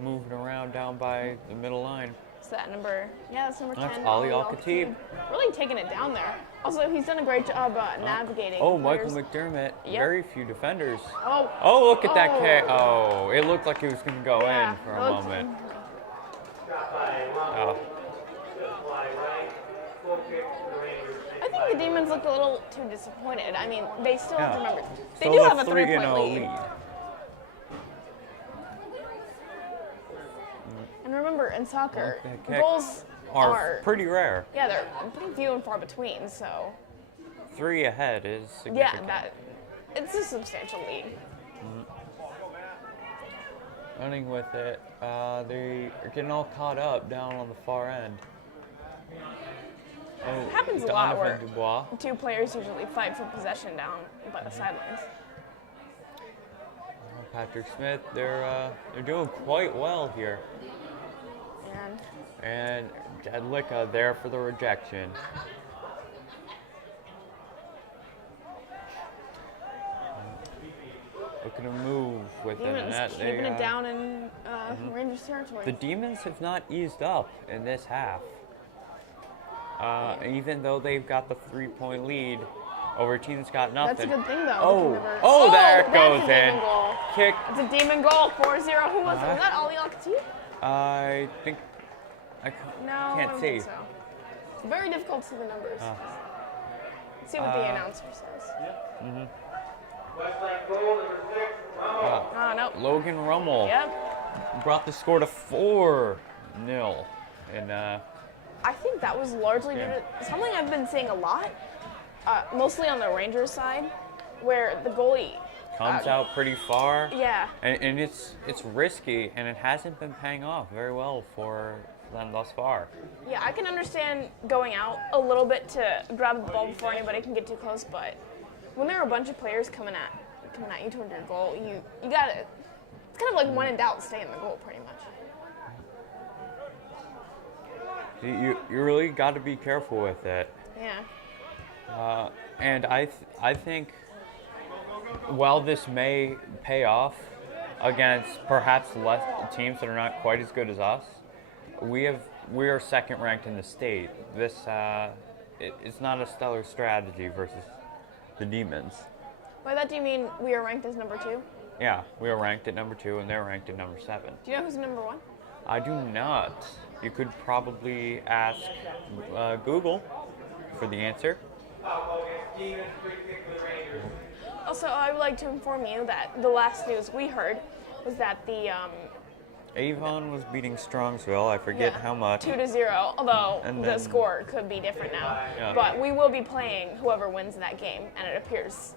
moving around down by the middle line. So that's number 10. That's Ali Al-Khatib. Really taking it down there. Also, he's done a great job navigating. Oh, Michael players. McDermott. Yep. Very few defenders. Oh, Oh, look at that Oh. kick. Oh, it looked like he was going to go yeah. in for a It looked- moment. Shot by Oh. Wumble. Just fly right. Goal kick for the Rangers. I think the Demons looked a little too disappointed. I mean, they still have to Yeah. remember. They So do have a 3-point 3-0 lead. And remember, in soccer, Well, the kick goals Are pretty rare. yeah, they're pretty few and far between. So 3 ahead is yeah, significant. it's a substantial lead. Running with it, they are getting all caught up down on the far end. Oh, Happens a lot Donovan where Dubois. 2 players usually fight for possession down by the sidelines. Patrick Smith, they're doing quite well here. And And Jedlicka there for the rejection. Looking to move with the Demons net. keeping it down in Rangers territory. The Demons have not eased up in this half. Even though they've got the 3-point lead over a team that's got nothing. That's a good thing, though. Oh, Remember- oh, there it that's goes a demon in. Goal. Kick. It's a demon goal, 4-0. Who was it? Was that Ali Al-Khatib? I think I No, I can't don't see. think so. It's very difficult to see the numbers. Let's see what the announcer says. Westlake goal number 6. Wumble. Oh, no. Logan Rummel Yep. brought the score to 4-0. And I think that was largely due to something I've been seeing a lot, mostly on the Rangers side, where the goalie comes out pretty far. Yeah. And it's risky, and it hasn't been paying off very well for them thus far. Yeah, I can understand going out a little bit to grab the ball before anybody can get too close, but when there are a bunch of players coming at you toward your goal, you gotta. It's kind of like when in doubt, stay in the goal, pretty much. You really got to be careful with it. Yeah. And I think while this may pay off against perhaps less teams that are not quite as good as us, we are second ranked in the state. This it's not a stellar strategy versus the Demons. By that, do you mean we are ranked as number 2? Yeah, we were ranked at number 2 and they're ranked at number 7. Do you know who's number 1? I do not. You could probably ask Google for the answer. Also, I would like to inform you that the last news we heard was that the Avon was beating Strongsville. I forget how much. 2-0. Although And the then- score could be different now. Yeah. But we will be playing whoever wins that game, and it appears,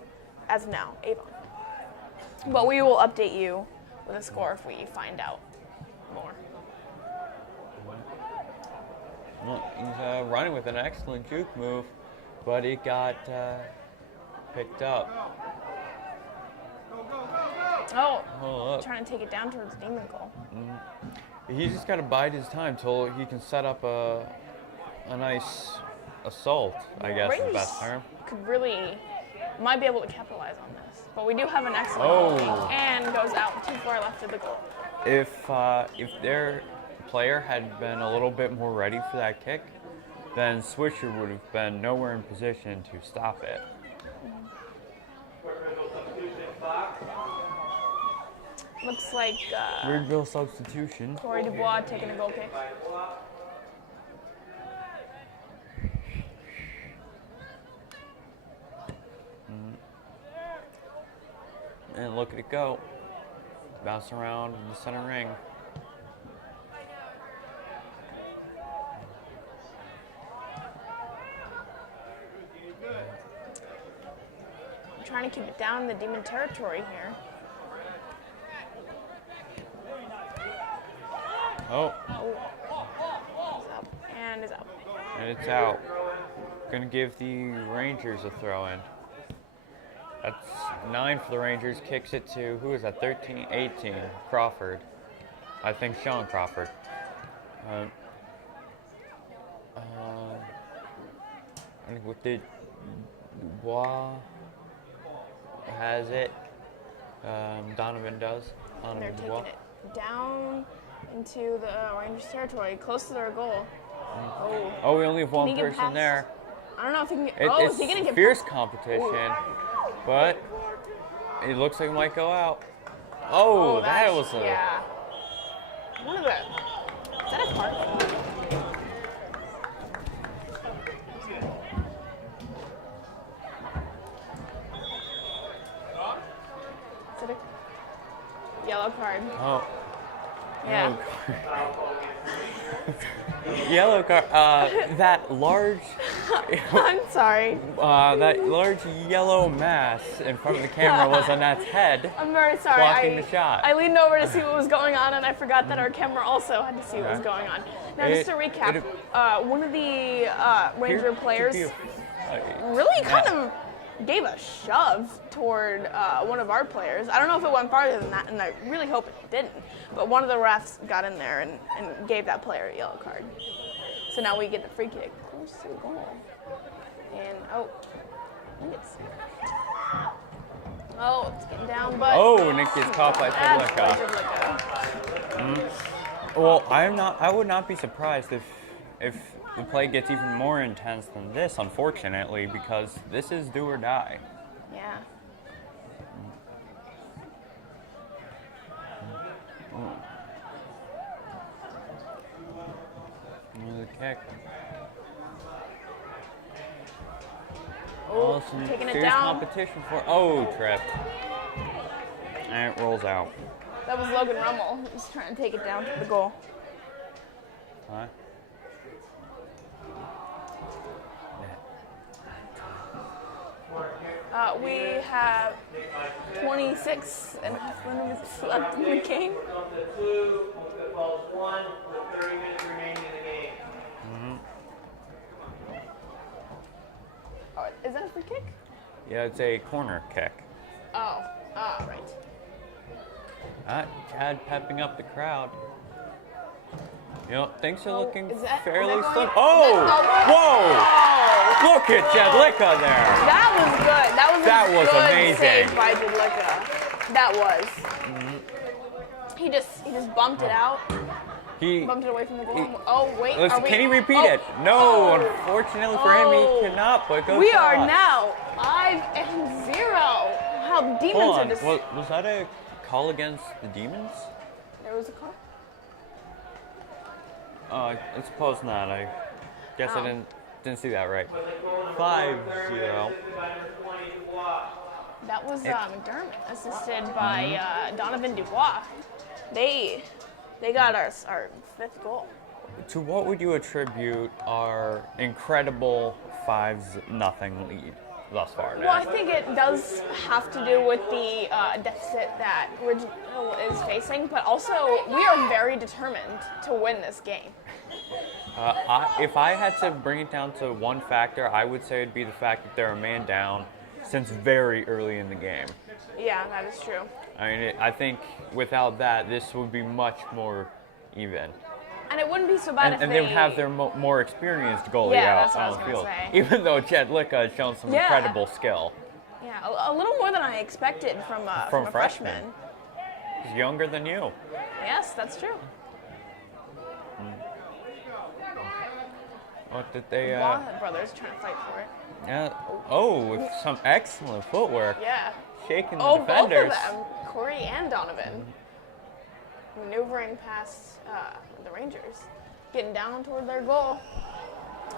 as of now, Avon. But we will update you with a score if we find out more. Well, he's running with an excellent juke move, but it got picked up. Oh, Hold up. trying to take it down towards Demon Goal. He's just got to bide his time till he can set up a nice assault, I guess is the best term. Could really, might be able to capitalize on this. But we do have an excellent Oh. goal, and goes out too far left of the goal. If their player had been a little bit more ready for that kick, then Swisher would have been nowhere in position to stop it. Looks like Weirdville substitution. Corey Dubois taking a goal kick. And look at it go. Bounce around in the center ring. I'm trying to keep it down in the Demon territory here. Oh, Is up and is out. and it's out. Gonna give the Rangers a throw in. That's 9 for the Rangers. Kicks it to, who is that? 13, 18. Crawford. I think Sean Crawford. I think with the Dubois has it. Donovan does. And they're Donovan taking Dubois. it down into the Rangers territory, close to their goal. Oh, Oh, we only have one he get person past? there. I don't know if he can get. It's is he gonna get fierce past? competition, but it looks like it might go out. Oh, that that's- was a. Yeah. What is that? Is that a card? Is it a yellow card? Oh, Yeah. yellow card. That large, I'm sorry. that large yellow mass in front of the camera was Annette's head. I'm very sorry. Blocking the shot. I leaned over to see what was going on, and I forgot that our camera also had to see what was Okay. going on. Now, just to recap, one of the Ranger players really kind of gave a shove toward one of our players. I don't know if it went farther than that, and I really hope it didn't. But one of the refs got in there and gave that player a yellow card. So now we get the free kick close to the goal. And, I think it's... Oh, it's getting down, but... Oh, Nick gets caught by That's Fedlicka. Fedlicka. Well, I would not be surprised if the play gets even more intense than this, unfortunately, because this is do or die. Yeah. Another kick. Oh, some taking it fierce down. competition for. Oh, tripped. And it rolls out. That was Logan Rummel who was trying to take it down to the goal. Huh? We have 26 and a half minutes left in the game. Up to 2, that follows 1, with 30 minutes remaining in the game. Oh, is that a free kick? Yeah, it's a corner kick. Oh, right. Chad pepping up the crowd. You know, things are looking is that fairly going- slim. is Oh! that- Whoa! Look at Jedlicka there. That was good. That was a good amazing. save by Jedlicka. That was. He just bumped it out. He bumped it away from the goal. Oh, wait. Can he repeat it? No, unfortunately for him, he cannot. But goes We for are us. now 5-0. How the Demons Hold are on. just. Was that a call against the Demons? There was a call. I suppose not. I guess Oh. I didn't see that right. 5-0. That was McDermott, assisted by Donovan Dubois. They got our 5th goal. To what would you attribute our incredible 5-0 lead thus far? Well, I think it does have to do with the deficit that Original is facing, but also we are very determined to win this game. If I had to bring it down to one factor, I would say it'd be the fact that they're a man down since very early in the game. Yeah, that is true. I mean, I think without that, this would be much more even. And it wouldn't be so bad if And they would have their more experienced goalie Yeah, out that's what I on was the gonna field. say. Even though Chad Licka has shown some Yeah. incredible skill. Yeah, a little more than I expected from a freshman. He's younger than you. Yes, that's true. What did they? Dubois brothers trying to fight for it. Yeah. Oh, with some excellent footwork. Yeah. Shaking the Oh, defenders. both of them, Corey and Donovan, maneuvering past the Rangers, getting down toward their goal.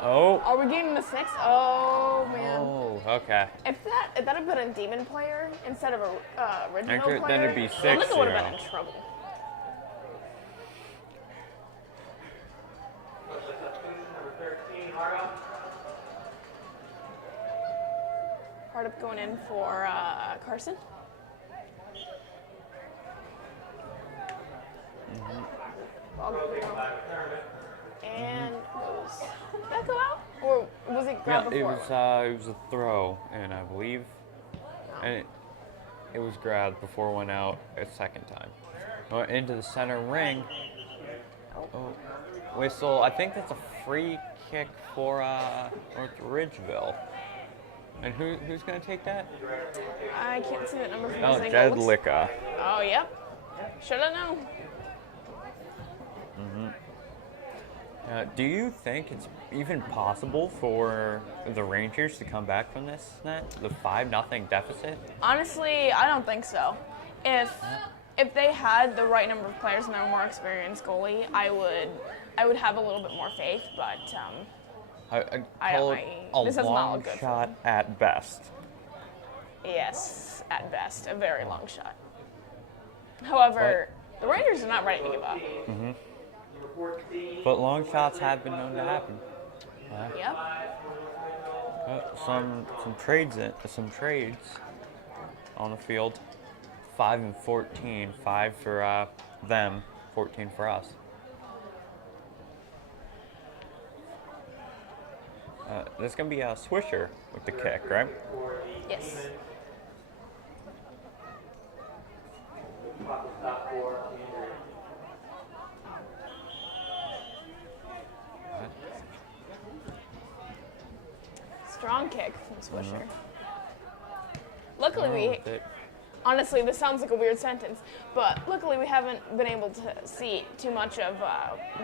Oh. Are we getting the 6th? Oh man! Oh, okay. If that had been a Demon player instead of a original Actually, player, then it'd be Licka would have 6-0. been in trouble. Hardup going in for Carson. Ball goes and goes. Did that go out? Or was it Yeah, grabbed it before? was a throw, and I believe, and it was grabbed before it went out a second time. Went into the center ring. Oh, whistle. I think that's a free kick for North Ridgeville. And who's going to take that? I can't see that number from Oh, this Jed angle. Licka. Oh, yep. Should have known. Do you think it's even possible for the Rangers to come back from this net? The 5-0 deficit? Honestly, I don't think so. If they had the right number of players and a more experienced goalie, I would have a little bit more faith. But I'd call it this a does not long look good for shot them. at best. Yes, at best, a very long shot. However, the Rangers are not ready to give up. But long shots have been known to happen. Yep. Some trades on the field. 5 and 14. 5 for them, 14 for us. There's gonna be a Swisher with the kick, right? Yes. Strong kick from Swisher. Luckily, honestly, this sounds like a weird sentence, but luckily we haven't been able to see too much of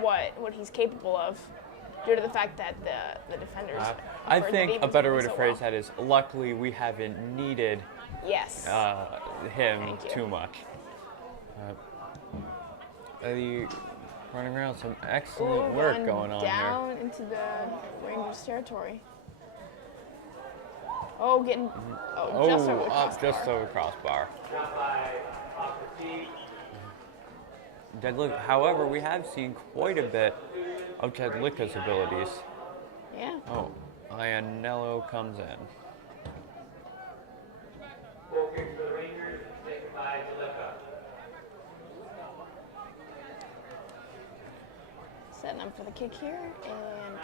what he's capable of due to the fact that the defenders. I for the think a Demons better are way doing to so phrase well. that is, luckily we haven't needed Yes. him Thank you. too much. The running around, some excellent work Run going on down into the Rangers territory. Oh, getting here. just over the crossbar. Just over crossbar. However, we have seen quite a bit of Jed Licka's abilities. Yeah. Oh, Iannello comes in. Goal kick for the Rangers, taken by Licka. Setting up for the kick here and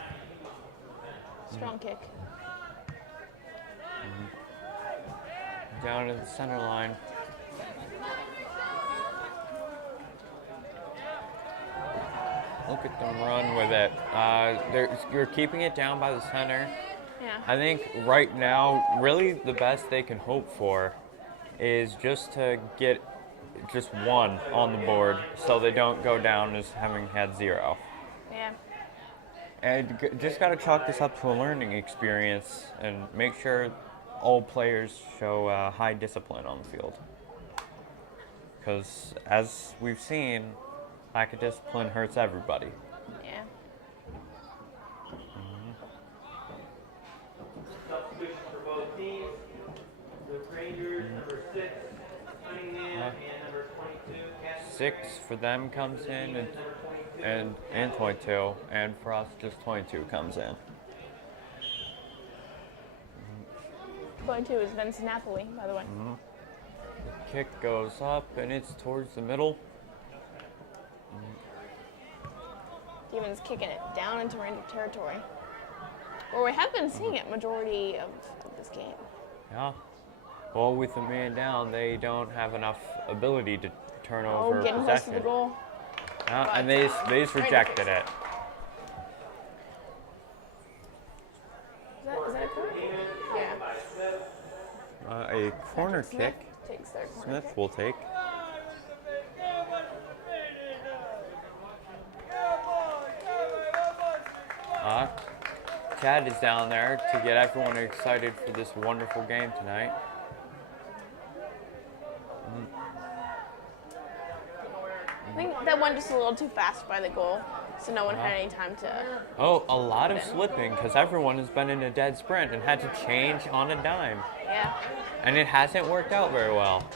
strong kick. Down to the center line. Look at them run with it. You're keeping it down by the center. Yeah. I think right now, really the best they can hope for is just to get just 1 on the board so they don't go down as having had 0. Yeah. And just got to chalk this up to a learning experience and make sure all players show high discipline on the field. Because as we've seen, lack of discipline hurts everybody. Yeah. Substitution for both teams. The Rangers, number 6, Cunningham, and number 22, Cassidy. 6 for them comes in, and 22, and for us just 22 comes in. 22 is Vince Napoli, by the way. Kick goes up, and it's towards the middle. Demons kicking it down into Ranger territory. Where we have been seeing it majority of this game. Yeah. Well, with the man down, they don't have enough ability to turn over Getting close to possession. the goal. Yeah, But, and they just rejected it. Is that a corner? Yeah. A corner Smith kick. takes their corner Smith kick. will take. Chad is down there to get everyone excited for this wonderful game tonight. I think that went just a little too fast by the goal, so no one had any time to. Oh, a lot of slipping because everyone has been in a dead sprint and had to change on a dime. Yeah. And it hasn't worked out very well.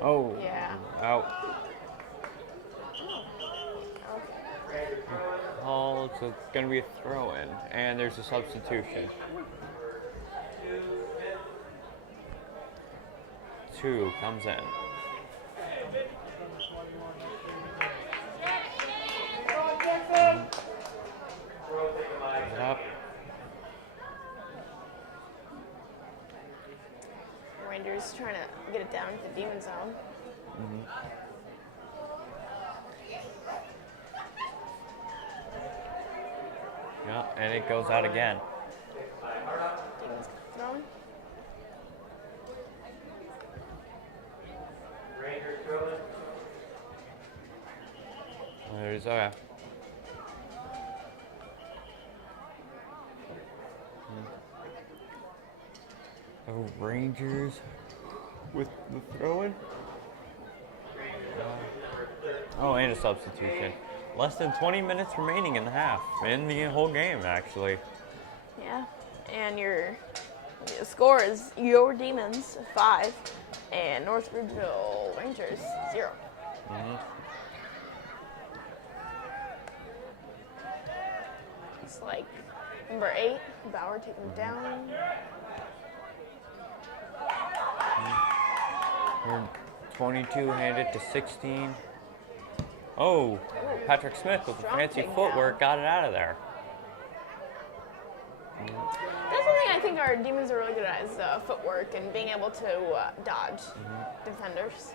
Oh, Yeah. out. Oh, so it's going to be a throw-in, and there's a substitution. 2 comes in. Pick it up. Rangers trying to get it down to the demon zone. Yeah, and it goes out again. Demons throwing. Rangers throwing. There's okay. Oh, Rangers with the throw-in. Oh, and a substitution. Less than 20 minutes remaining in the half. In the whole game, actually. Yeah. And your score is your Demons 5 and North Ridgeville Rangers 0. It's like number 8, Bauer taking it down. We're 22 handed to 16. Oh, Patrick Smith with the Strong fancy takedown. footwork got it out of there. That's something I think our Demons are really good at is footwork and being able to dodge defenders.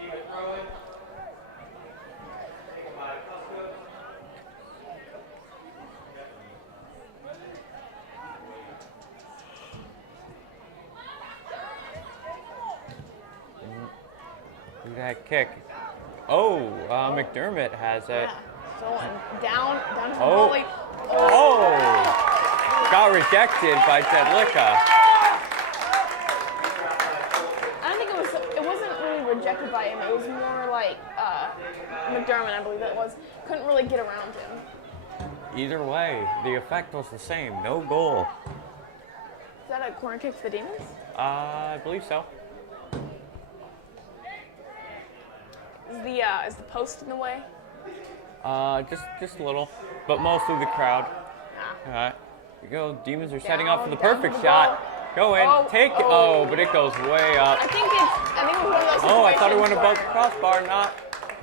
Demon throwing. Taken by Cusco. Look at that kick. Oh, McDermott has it. Yeah. Stolen. Down to the Oh. goalie. Oh! Got rejected by Jedlicka. I don't think it wasn't really rejected by him. It was more like McDermott, I believe it was, couldn't really get around him. Either way, the effect was the same. No goal. Is that a corner kick for the Demons? I believe so. Is the post in the way? Just a little, but mostly the crowd. Ah. All right, here we go. Demons are setting up for the Down perfect the shot. ball. Go in, Oh, take. oh. Oh, but it goes way up. I think it was one of those situations Oh, I thought it went above the where- crossbar. Not.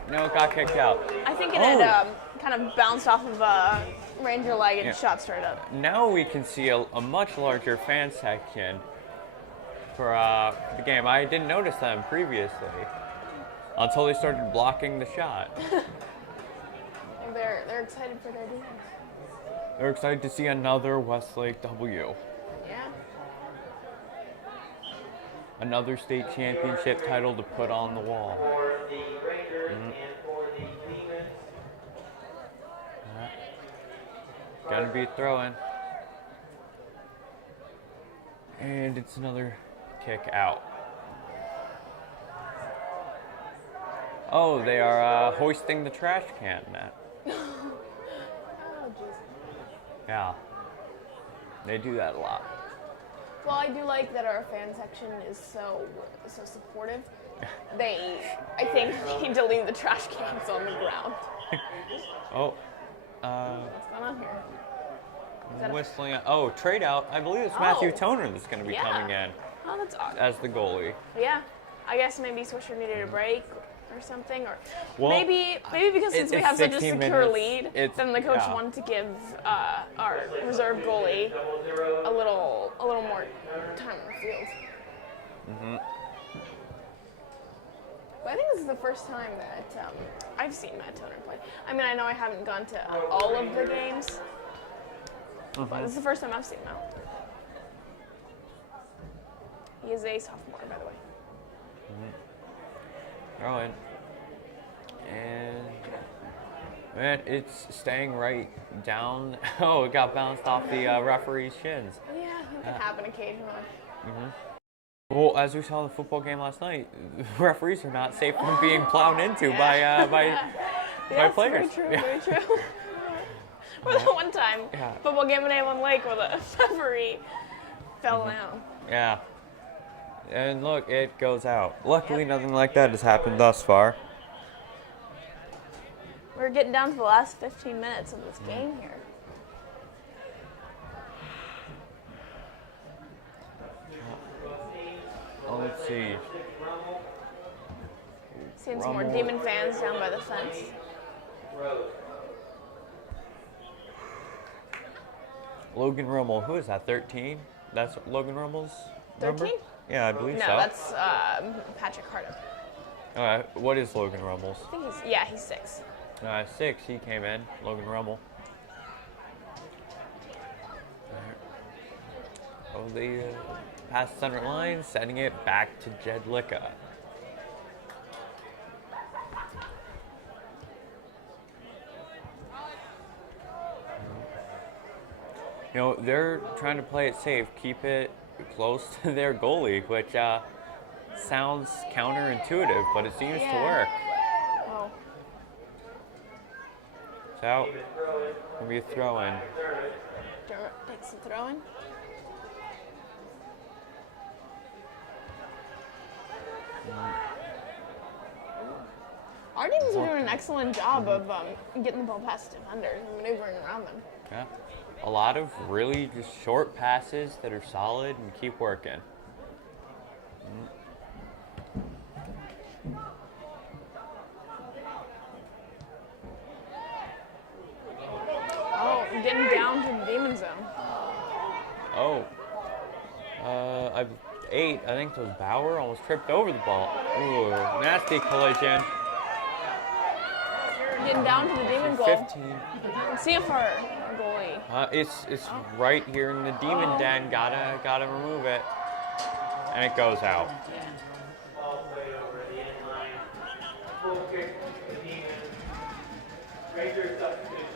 No, it got kicked out. I think it Oh. had kind of bounced off of a Ranger leg and Yeah. shot straight up. Now we can see a much larger fan section for the game. I didn't notice them previously. Until they started blocking the shot. They're excited for their defense. They're excited to see another Westlake W. Yeah. Another state championship title to put on the wall. For the Rangers and for the Demons. Gonna be a throw-in. And it's another kick out. Oh, they are hoisting the trash can net. Oh, jeez. Yeah. They do that a lot. Well, I do like that our fan section is so supportive. I think they need to leave the trash cans on the ground. Oh. What's going on here? Is that a- Whistling. Oh, trade out. I believe it's Matthew Oh. Toner that's going to be Yeah. coming in Oh, that's odd. as the goalie. Yeah, I guess maybe Swisher needed a break or something, or Well, maybe because since we it's have such a 16 secure minutes. lead, It's- then the coach yeah. wanted to give our reserve goalie a little more time on the field. Mm-hmm. But I think this is the first time that I've seen Matt Toner play. I mean, I know I haven't gone to all of the games, but this is the first time I've seen him out. He is a sophomore, by the way. Throw in. And man, it's staying right down. Oh, it got bounced off the referee's shins. Yeah, it can happen occasionally. Well, as we saw in the football game last night, referees are not safe from being plowed into by Yes, players. Very true, Yeah. very true. Or that one time, Yeah. football game in Avon Lake where the referee fell down. Yeah. And look, it goes out. Luckily, nothing like that has happened thus far. We're getting down to the last 15 minutes of this game here. Oh, let's see. Seeing some more Rummel. Demon fans down by the fence. Logan Rummel. Who is that? 13? That's Logan Rummel's number? 13? Yeah, I believe No, so. that's Patrick Hardin. All right. What is Logan Rummel's? I think he's 6. 6. He came in. Logan Rummel. Oh, they past center line, sending it back to Jedlicka. You know, they're trying to play it safe, keep it close to their goalie, which sounds counterintuitive, but it seems to work. Oh, It's out. Gonna be a throw in. Dermot takes the throw in. Our teams are doing an excellent job of getting the ball past defenders and maneuvering around them. Yeah. A lot of really just short passes that are solid and keep working. Oh, getting down to the demon zone. Oh. 8. I think it was Bauer almost tripped over the ball. Ooh, nasty collision. Getting down to the demon goal. 15. Let's see if our goalie. It's right here in the demon den. Gotta remove it, and it goes out. Ball played over the end line. Full kick to the Demons. Rangers substitution.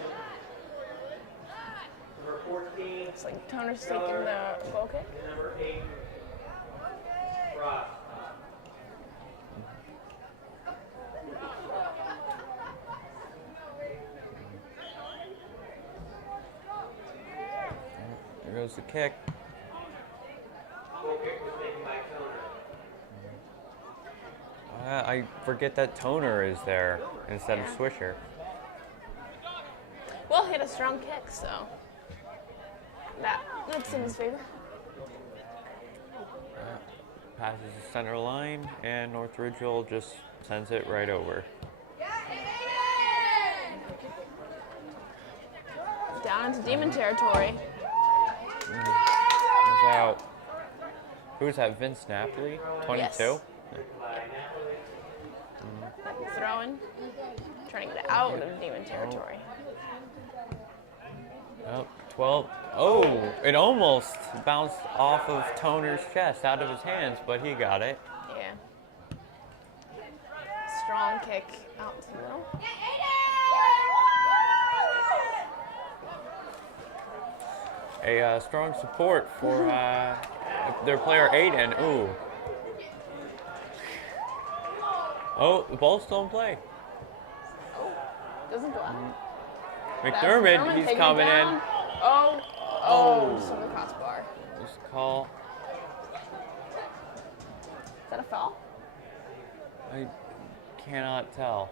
Number 14 It's like Toner's taking the goal kick. and number 8. Ross. There goes the kick. Full kick was taken by Toner. I forget that Toner is there instead of Swisher. Well, he had a strong kick, so that's in his favor. Passes the center line, and Northridge will just sends it right over. Down into demon territory. It's out. Who's that? Vince Napoli? 22? Yes. By Napoli. Throwing. Trying to get out of demon territory. Oh, 12. Oh, it almost bounced off of Toner's chest out of his hands, but he got it. Yeah. Strong kick out to the middle. A strong support for their player Aiden. Ooh. Oh, the ball's still in play. Doesn't go out. McDermott, he's taking it coming down. in. Oh, just on the crossbar. Just call. Is that a foul? I cannot tell.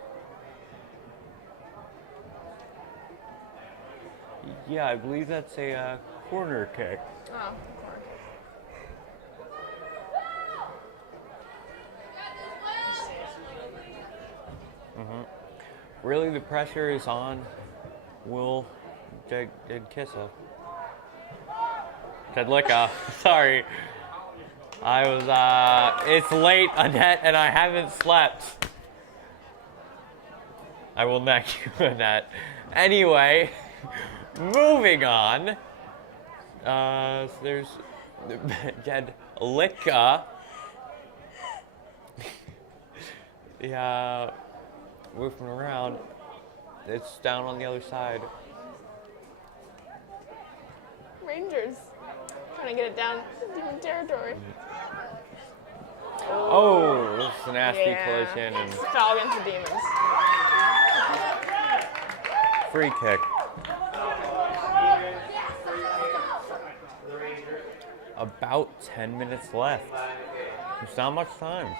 Yeah, I believe that's a corner kick. Oh, Really, the pressure is on Will Jedlicka. Sorry. I was, it's late, Annette, and I haven't slept. I will neck you, Annette. Anyway, moving on. So there's Jedlicka. Yeah. Moving around, it's down on the other side. Rangers trying to get it down to demon territory. Oh, this is a nasty collision and Foul against the demons. free kick. About 10 minutes left. There's not much time.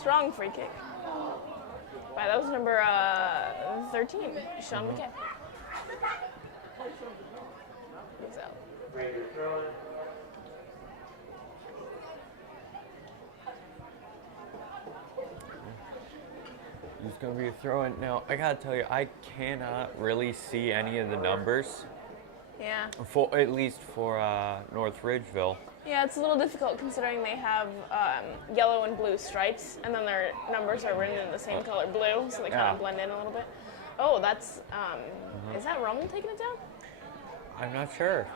Strong free kick. Wow, that was number 13, Sean McKay. Moves out. He's going to be throwing. Now, I got to tell you, I cannot really see any of the numbers, Yeah. at least for North Ridgeville. Yeah, it's a little difficult considering they have yellow and blue stripes, and then their numbers are written in the same color blue, so they kind of blend in a little bit. Oh, that's, is that Roman taking it down? I'm not sure.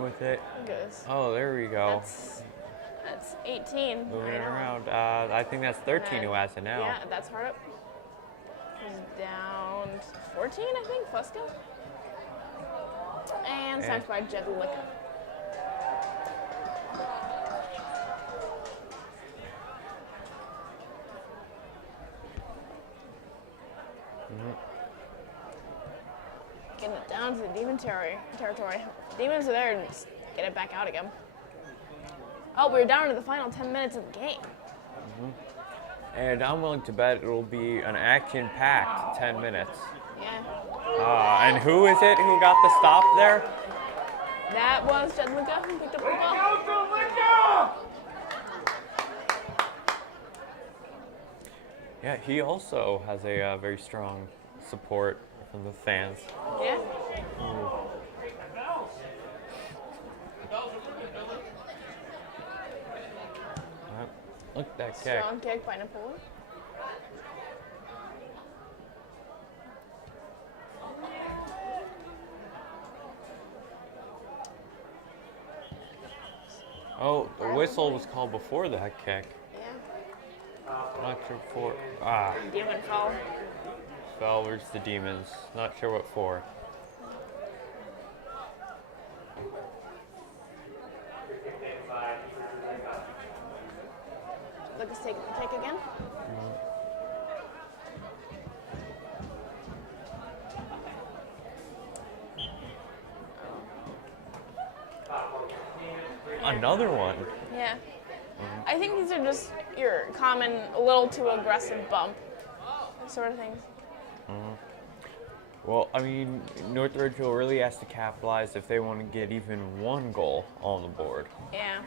With it. Goes. Oh, there we go. That's 18. Moving I it know. around. I think that's 13 who has it now. Yeah, that's hard up. He's down 14, I think, Fusco. And snapped by Jedlicka. Getting it down to the demon territory. Demons are there to just get it back out again. Oh, we're down to the final 10 minutes of the game. And I'm willing to bet it'll be an action-packed 10 minutes. Yeah. And who is it who got the stop there? That was Jedlicka who picked up the ball. Yeah, he also has a very strong support from the fans. Yeah. Look at that kick. Strong kick by Napoleon. Oh, the whistle was called before that kick. Yeah. Not sure for. Demon foul. Fell versus the Demons. Not sure what for. Look, taking the kick again. Another one. Yeah. I think these are just your common, a little too aggressive bump sort of things. Well, I mean, North Ridgeville really has to capitalize if they want to get even one goal on the board. Yeah.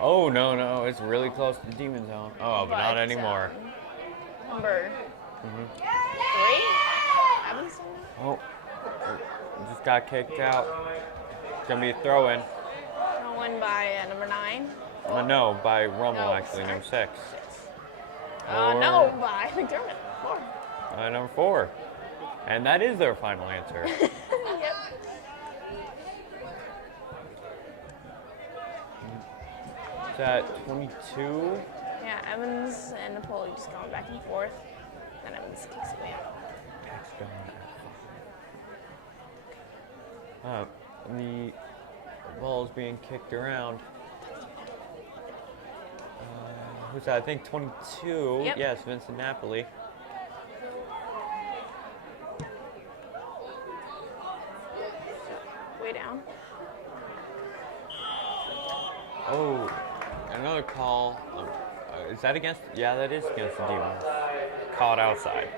Oh, no, it's really close to the demon zone. Oh, but not anymore. Number Mm-hmm. 3? Evanston? Oh, just got kicked out. It's going to be a throw-in. Won by number 9. No, by Rummel, No, actually, sorry. number 6. No, by McDermott. 4. Number 4. And that is their final answer. Yep. Is that 22? Yeah, Evans and Napoli just going back and forth. Then Evans kicks it out. The ball is being kicked around. Who's that? I think 22. Yep. Yes, Vincent Napoli. Way down. Oh, another call. Is that against? Yeah, that is against the Demons. Called outside.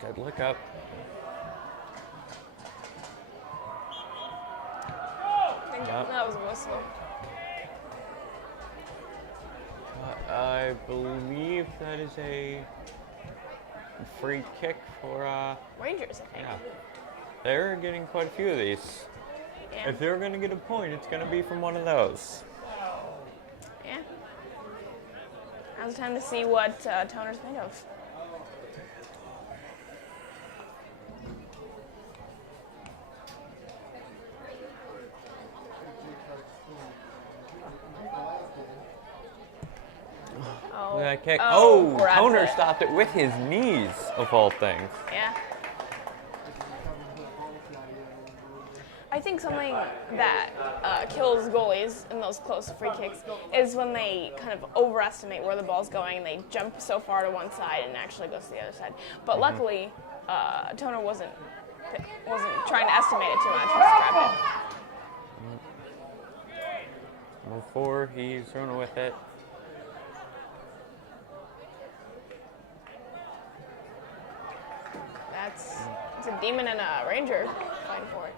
Good look up. I think that was a whistle. I believe that is a free kick for, Rangers, I think. yeah. They're getting quite a few of these. Yeah. If they're going to get a point, it's going to be from one of those. Yeah. Now's the time to see what Toner's made of. Look at that kick. Oh, Oh, grabs Toner it. stopped it with his knees, of all things. Yeah. I think something that kills goalies in those close free kicks is when they kind of overestimate where the ball's going and they jump so far to one side and actually goes to the other side. But luckily, Toner wasn't trying to estimate it too much. He just grabbed it. Number 4, he's running with it. It's a Demon and a Ranger fighting for it.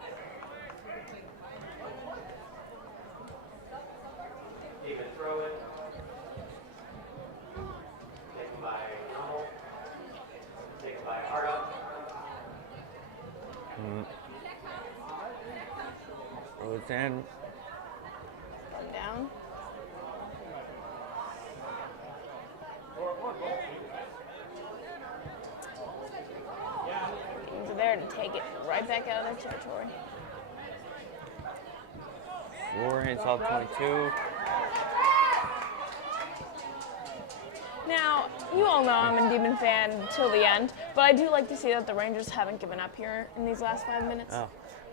Demon throw it. Taken by Hummel. Taken by Harda. Throws in. Come down. Demons are there to take it right back out of their territory. 4 hands off 22. Now, you all know I'm a Demon fan till the end, but I do like to see that the Rangers haven't given up here in these last 5 minutes. Oh.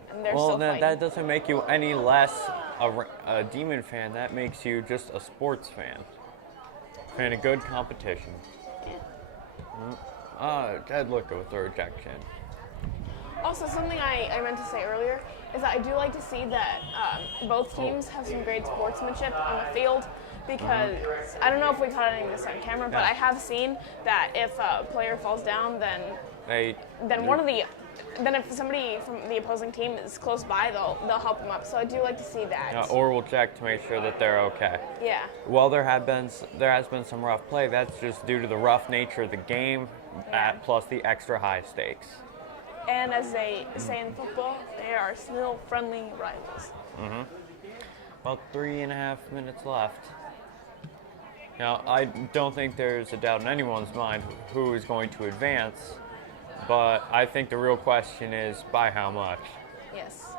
And they're Well, still that fighting. doesn't make you any less a Demon fan. That makes you just a sports fan. Fan of good competition. Dead look with the rejection. Also, something I meant to say earlier is that I do like to see that both teams have some great sportsmanship on the field, because I don't know if we caught any of this on camera, but Yeah. I have seen that if a player falls down, then if somebody from the opposing team is close by, they'll help them up. So I do like to see that. Or we'll check to make sure that they're okay. Yeah. Well, there has been some rough play. That's just due to the rough nature of the game, plus the extra high stakes. And as they say in football, they are still friendly rivals. About 3.5 minutes left. Now, I don't think there's a doubt in anyone's mind who is going to advance, but I think the real question is by how much. Yes.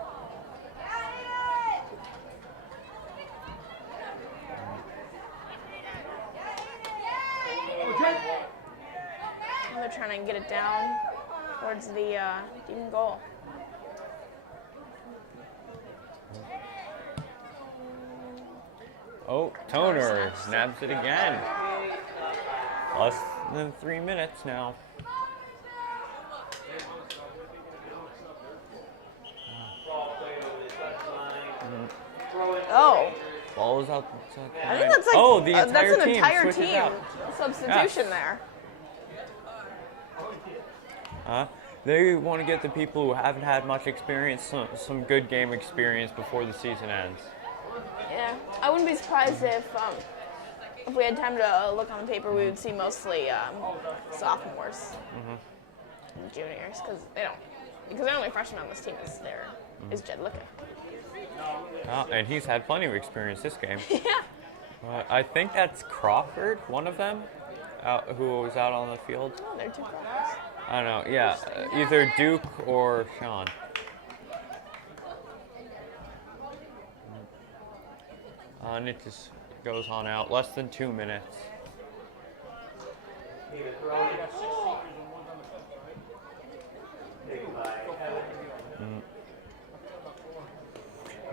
Now they're trying to get it down towards the Demon goal. Oh, Toner snaps it again. Less than 3 minutes now. Oh. Ball is out. I think that's like oh, the entire that's an team entire switches team out. substitution there. They want to get the people who haven't had much experience some good game experience before the season ends. Yeah, I wouldn't be surprised if we had time to look on the paper, we would see mostly sophomores and juniors because the only freshman on this team is Jed Licka. And he's had plenty of experience this game. Yeah. I think that's Crawford, one of them, who was out on the field. Oh, they're two Crawfords. I don't know. Yeah, either Duke or Sean. And it just goes on out. Less than 2 minutes.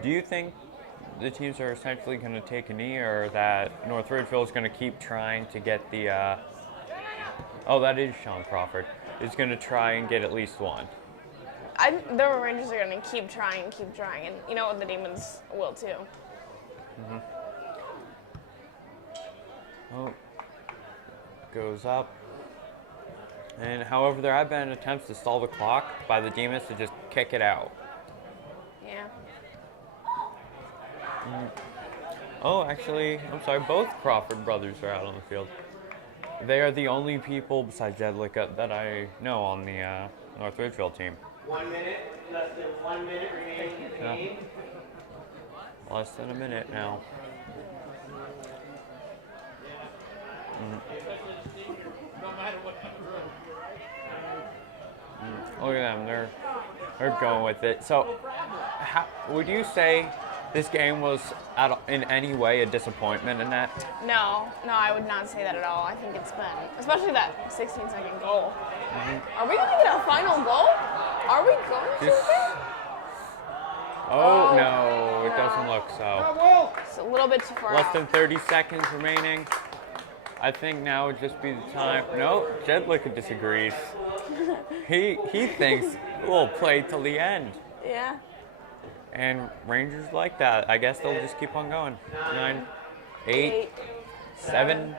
Do you think the teams are essentially going to take a knee, or that North Ridgeville is going to keep trying to get the... Oh, that is Sean Crawford. Is going to try and get at least one. The Rangers are going to keep trying, and you know what, the Demons will too. Oh, goes up. And however, there have been attempts to stall the clock by the Demons to just kick it out. Yeah. Oh, actually, I'm sorry, both Crawford brothers are out on the field. They are the only people besides Jed Licka that I know on the North Ridgeville team. 1 minute, less than 1 minute remaining in the game. Less than a minute now. Look at them, they're going with it. So, would you say this game was in any way a disappointment in that? No, I would not say that at all. I think it's been, especially that 16-second goal. Are we going to get a final goal? Are we going to? Oh, no, it doesn't look so. It's a little bit too far Less out. than 30 seconds remaining. I think now would just be the time. No, Jed Licka disagrees. He thinks we'll play till the end. Yeah. And Rangers like that. I guess they'll just keep on going. 9, 8, 7,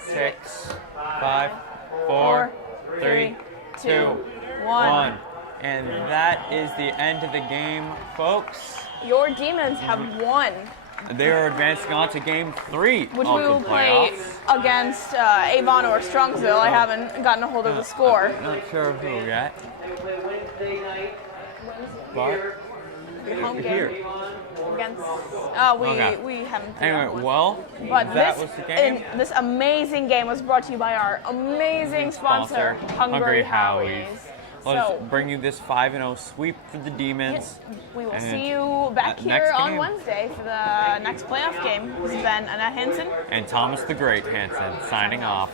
6, 5, 4, 3, 2, 1. And that is the end of the game, folks. Your Demons have won, They are advancing on to game 3 which of we will the play playoffs. against Avon or Strongsville. I haven't gotten a hold of the score. Not sure who yet. They play Wednesday night But The home here. game against. Okay. We haven't. Anyway, well, But that this, was the game. this amazing game was brought to you by our amazing sponsor, Hungry Howie's. Let's So, bring you this 5-0 sweep for the Demons. we will And see you back next here on game. Wednesday for the next playoff game. This has been Annette Hansen. And Thomas the Great Hansen signing off.